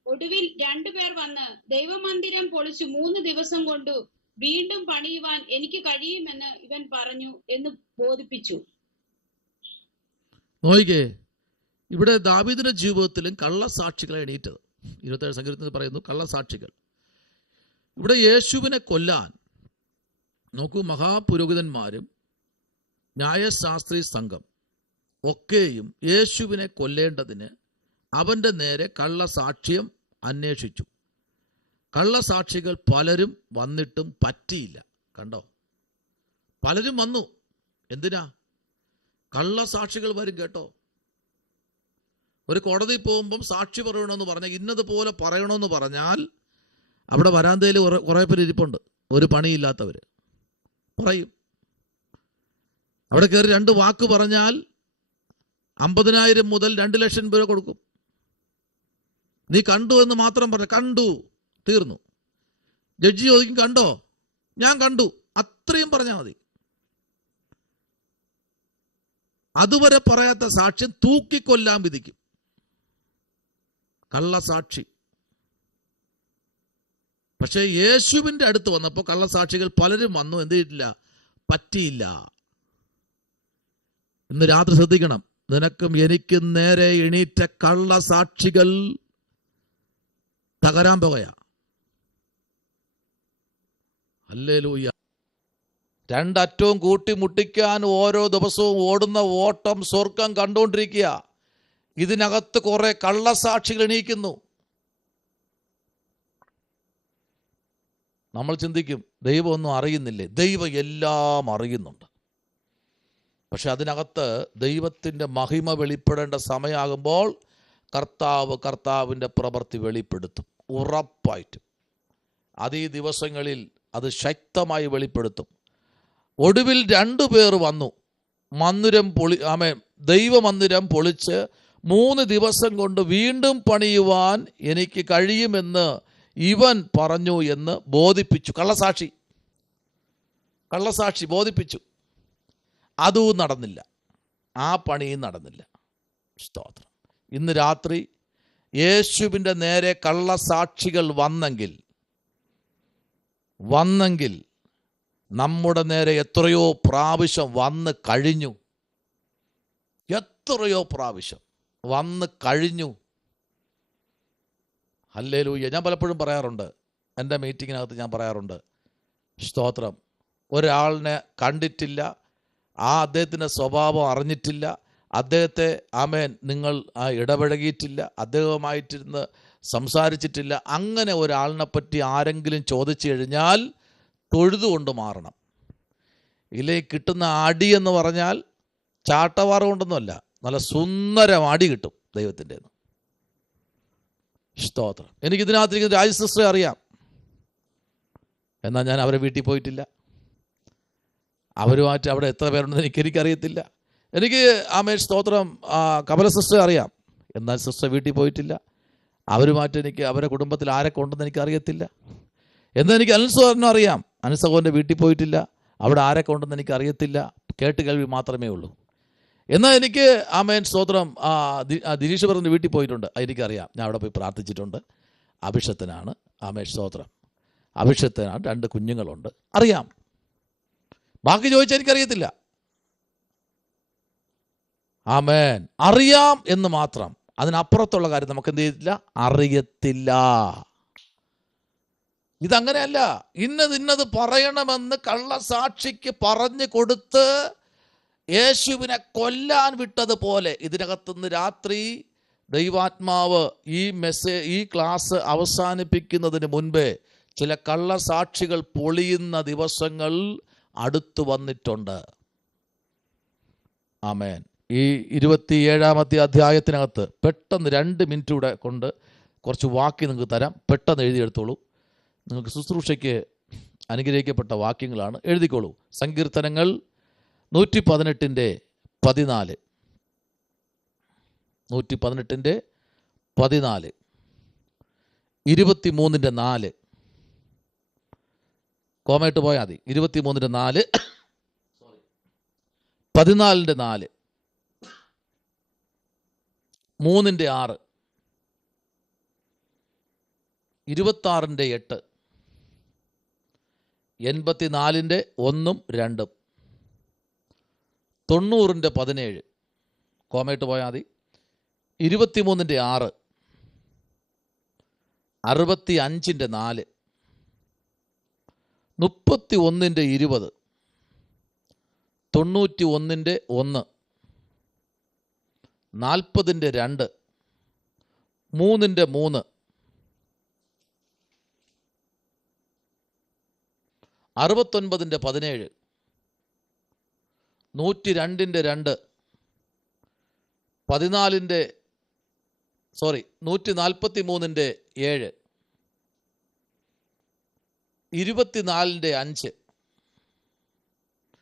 ഒടുവിൽ 2 പേർ വന്ന് ദൈവമന്ദിരം പൊളിച്ചു 3 ദിവസം കൊണ്ട് വീണ്ടും പണിയുവാൻ എനിക്ക് കഴിയുമെന്ന് ഇവൻ പറഞ്ഞു എന്ന് ബോധിപ്പിച്ചു. നോയിക്കേ, ഇവിടെ ദാവീദിന്റെ ജീവിതത്തിലും കള്ളസാക്ഷികളെ എണീറ്റത്. 27 സങ്കീർത്തനത്തിൽ പറയുന്നു കള്ളസാക്ഷികൾ. ഇവിടെ യേശുവിനെ കൊല്ലാൻ നോക്കൂ, മഹാപുരോഹിതന്മാരും ന്യായശാസ്ത്രി സംഘം ഒക്കെയും യേശുവിനെ കൊല്ലേണ്ടതിന് അവൻ്റെ നേരെ കള്ളസാക്ഷ്യം അന്വേഷിച്ചു. കള്ളസാക്ഷികൾ പലരും വന്നിട്ടും പറ്റിയില്ല. കണ്ടോ, പലരും വന്നു. എന്തിനാ? കള്ളസാക്ഷികൾ വരും കേട്ടോ. ഒരു കോടതി പോകുമ്പം സാക്ഷി പറയണമെന്ന് പറഞ്ഞാൽ, ഇന്നതുപോലെ പറയണമെന്ന് പറഞ്ഞാൽ അവിടെ വരാന്തയിൽ കുറേ പേര് ഇരിപ്പുണ്ട്, ഒരു പണിയില്ലാത്തവർ പറയും. അവിടെ കയറി 2 വാക്ക് പറഞ്ഞാൽ 50,000 മുതൽ 2 ലക്ഷം രൂപ കൊടുക്കും. നീ കണ്ടു എന്ന് മാത്രം പറഞ്ഞ, കണ്ടു, തീർന്നു. ജഡ്ജി ചോദിക്കും, കണ്ടോ? ഞാൻ കണ്ടു, അത്രയും പറഞ്ഞാൽ മതി. അതുവരെ പറയാത്ത സാക്ഷ്യം തൂക്കിക്കൊല്ലാൻ വിധിക്കും. കള്ളസാക്ഷി. പക്ഷെ യേശുവിൻ്റെ അടുത്ത് വന്നപ്പോൾ കള്ളസാക്ഷികൾ പലരും വന്നു, എന്ത് ചെയ്തിട്ടില്ല? പറ്റിയില്ല. ഇന്ന് രാത്രി ശ്രദ്ധിക്കണം, നിനക്കും എനിക്കും നേരെ എണീറ്റ കള്ളസാക്ഷികൾ തകരാൻ പോകയാ. ഹല്ലേലൂയ. 2 അറ്റവും കൂട്ടിമുട്ടിക്കാൻ ഓരോ ദിവസവും ഓടുന്ന ഓട്ടം സ്വർഗം കണ്ടുകൊണ്ടിരിക്കുക. ഇതിനകത്ത് കുറെ കള്ളസാക്ഷികൾ എണീക്കുന്നു. നമ്മൾ ചിന്തിക്കും, ദൈവം ഒന്നും അറിയുന്നില്ലേ? ദൈവം എല്ലാം അറിയുന്നുണ്ട്. പക്ഷെ അതിനകത്ത് ദൈവത്തിൻ്റെ മഹിമ വെളിപ്പെടേണ്ട സമയമാകുമ്പോൾ കർത്താവിൻ്റെ പ്രവൃത്തി വെളിപ്പെടുത്തും. ഉറപ്പായിട്ടും അത് ഈ ദിവസങ്ങളിൽ അത് ശക്തമായി വെളിപ്പെടുത്തും. ഒടുവിൽ 2 പേർ വന്നു. ദൈവമന്ദിരം പൊളിച്ച് 3 ദിവസം കൊണ്ട് വീണ്ടും പണിയുവാൻ എനിക്ക് കഴിയുമെന്ന് ഇവൻ പറഞ്ഞു എന്ന് ബോധിപ്പിച്ചു. കള്ളസാക്ഷി ബോധിപ്പിച്ചു. അതും നടന്നില്ല, ആ പണിയും നടന്നില്ല. സ്തോത്രം. ഇന്ന് രാത്രി യേശുവിൻ്റെ നേരെ കള്ളസാക്ഷികൾ വന്നെങ്കിൽ നമ്മുടെ നേരെ എത്രയോ പ്രാവശ്യം വന്ന് കഴിഞ്ഞു. എത്രയോ പ്രാവശ്യം വന്ന് കഴിഞ്ഞു. ഹല്ലേലൂയ. ഞാൻ പലപ്പോഴും പറയാറുണ്ട്, എൻ്റെ മീറ്റിങ്ങിനകത്ത് ഞാൻ പറയാറുണ്ട്, സ്തോത്രം, ഒരാളിനെ കണ്ടിട്ടില്ല, അദ്ദേഹത്തിൻ്റെ സ്വഭാവം അറിഞ്ഞിട്ടില്ല, അദ്ദേഹത്തെ നിങ്ങൾ ഇടപഴകിയിട്ടില്ല, അദ്ദേഹവുമായിട്ടിരുന്ന് സംസാരിച്ചിട്ടില്ല, അങ്ങനെ ഒരാളിനെ പറ്റി ആരെങ്കിലും ചോദിച്ചു കഴിഞ്ഞാൽ തൊഴുതുകൊണ്ട് മാറണം. ഇല്ലേ, കിട്ടുന്ന അടി എന്ന് പറഞ്ഞാൽ ചാട്ടവാറ കൊണ്ടൊന്നുമല്ല, നല്ല സുന്ദരം അടി കിട്ടും ദൈവത്തിൻ്റെ. സ്തോത്രം. എനിക്കിതിനകത്തിരിക്കുന്ന രാജസിസ്റ്ററെ അറിയാം, എന്നാൽ ഞാൻ അവരെ വീട്ടിൽ പോയിട്ടില്ല. അവരുമായിട്ട് അവിടെ എത്ര പേരുണ്ടെന്ന് എനിക്കറിയത്തില്ല. എനിക്ക് സ്തോത്രം കമല സിസ്റ്ററെ അറിയാം, എന്നാൽ സിസ്റ്റർ വീട്ടിൽ പോയിട്ടില്ല. അവരുമായിട്ട് എനിക്ക് അവരുടെ കുടുംബത്തിൽ ആരൊക്കെ ഉണ്ടെന്ന് എനിക്കറിയത്തില്ല. എന്നാൽ എനിക്ക് അനിൽസഹോദരനും അറിയാം, അനിൽസഹോദരൻ്റെ വീട്ടിൽ പോയിട്ടില്ല, അവിടെ ആരൊക്കെ ഉണ്ടെന്ന് എനിക്കറിയത്തില്ല, കേട്ട് കേൾവി മാത്രമേ ഉള്ളൂ. എന്നാൽ എനിക്ക് സ്തോത്രം ദിനീഷ് പറഞ്ഞ വീട്ടിൽ പോയിട്ടുണ്ട്, എനിക്കറിയാം, ഞാൻ അവിടെ പോയി പ്രാർത്ഥിച്ചിട്ടുണ്ട്. അഭിഷക്തനാണ്, സ്തോത്രം, അഭിഷക്തനാണ്, 2 കുഞ്ഞുങ്ങളുണ്ട്, അറിയാം. ബാക്കി ചോദിച്ചാൽ എനിക്കറിയത്തില്ല. അറിയാം എന്ന് മാത്രം, അതിനപ്പുറത്തുള്ള കാര്യം നമുക്ക് എന്ത് ചെയ്തിട്ടില്ല, അറിയത്തില്ല. ഇതങ്ങനെയല്ല. ഇന്നത് പറയണമെന്ന് കള്ളസാക്ഷിക്ക് പറഞ്ഞു കൊടുത്ത് യേശുവിനെ കൊല്ലാൻ വിട്ടതുപോലെ ഇതിനകത്തുനിന്ന് രാത്രി ദൈവാത്മാവ് ഈ ക്ലാസ് അവസാനിപ്പിക്കുന്നതിന് മുൻപേ ചില കള്ളസാക്ഷികൾ പൊളിയുന്ന ദിവസങ്ങൾ അടുത്തു വന്നിട്ടുണ്ട്. ആമേൻ. ഈ 27-ാമത്തെ അധ്യായത്തിനകത്ത് പെട്ടെന്ന് 2 മിനിറ്റ് കൂടെ കൊണ്ട് കുറച്ച് വാക്യം നിങ്ങൾക്ക് തരാം, പെട്ടെന്ന് എഴുതിയെടുത്തോളൂ. നിങ്ങൾക്ക് ശുശ്രൂഷയ്ക്ക് അനുഗ്രഹിക്കപ്പെട്ട വാക്യങ്ങളാണ്, എഴുതിക്കോളൂ. സങ്കീർത്തനങ്ങൾ 118-ന്റെ 14, 118-ന്റെ 14, 23-ന്റെ 4, കോമയിട്ട് പോയാൽ മതി. 23-ന്റെ 4, 14-ന്റെ 4, 3-ന്റെ 6, 26-ന്റെ 8, 84-ന്റെ 1, 2, 90-ന്റെ 17, കോമയിട്ട് പോയാൽ മതി. 23-ന്റെ 6, 65-4, 31-20, 91-1, 40-2, 3-3, 69-17, 102-2,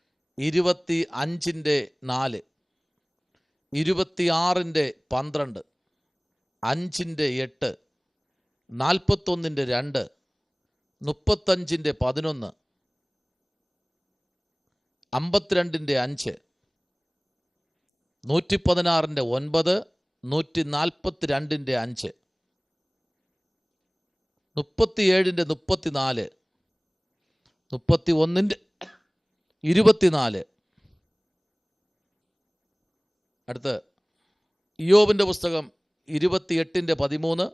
143-7, 24-5, 25-4, 26-12, 5-8, 41-2, 35-11, 52-5, 116-9, 142-5, 37-34, 31-24. അടുത്ത് ഇയ്യോബിൻ്റെ പുസ്തകം 28-13,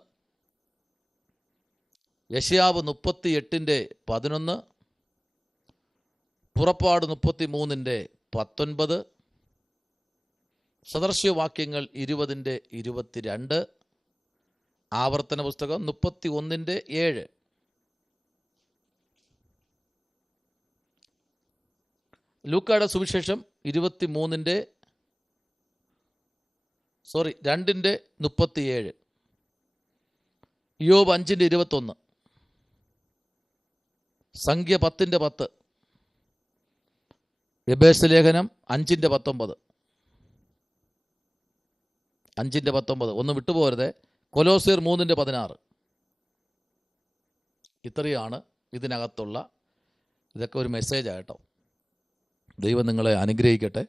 യെശയ്യാവ് 38-11, പുറപ്പാട് 33-19, സദൃശ്യവാക്യങ്ങൾ 20-22, ആവർത്തന പുസ്തകം 31-7. ലൂക്കായുടെ സുവിശേഷം 2-37, ഇയ്യോബ് 5-21, സംഖ്യ 10-10, എബേസ് ലേഖനം 5-19, 5-19. ഒന്നും വിട്ടുപോകരുതേ. കൊലോസ്യർ 3-16. ഇത്രയാണ് ഇതിനകത്തുള്ള, ഇതൊക്കെ ഒരു മെസ്സേജാണ് കേട്ടോ. ദൈവം നിങ്ങളെ അനുഗ്രഹിക്കട്ടെ.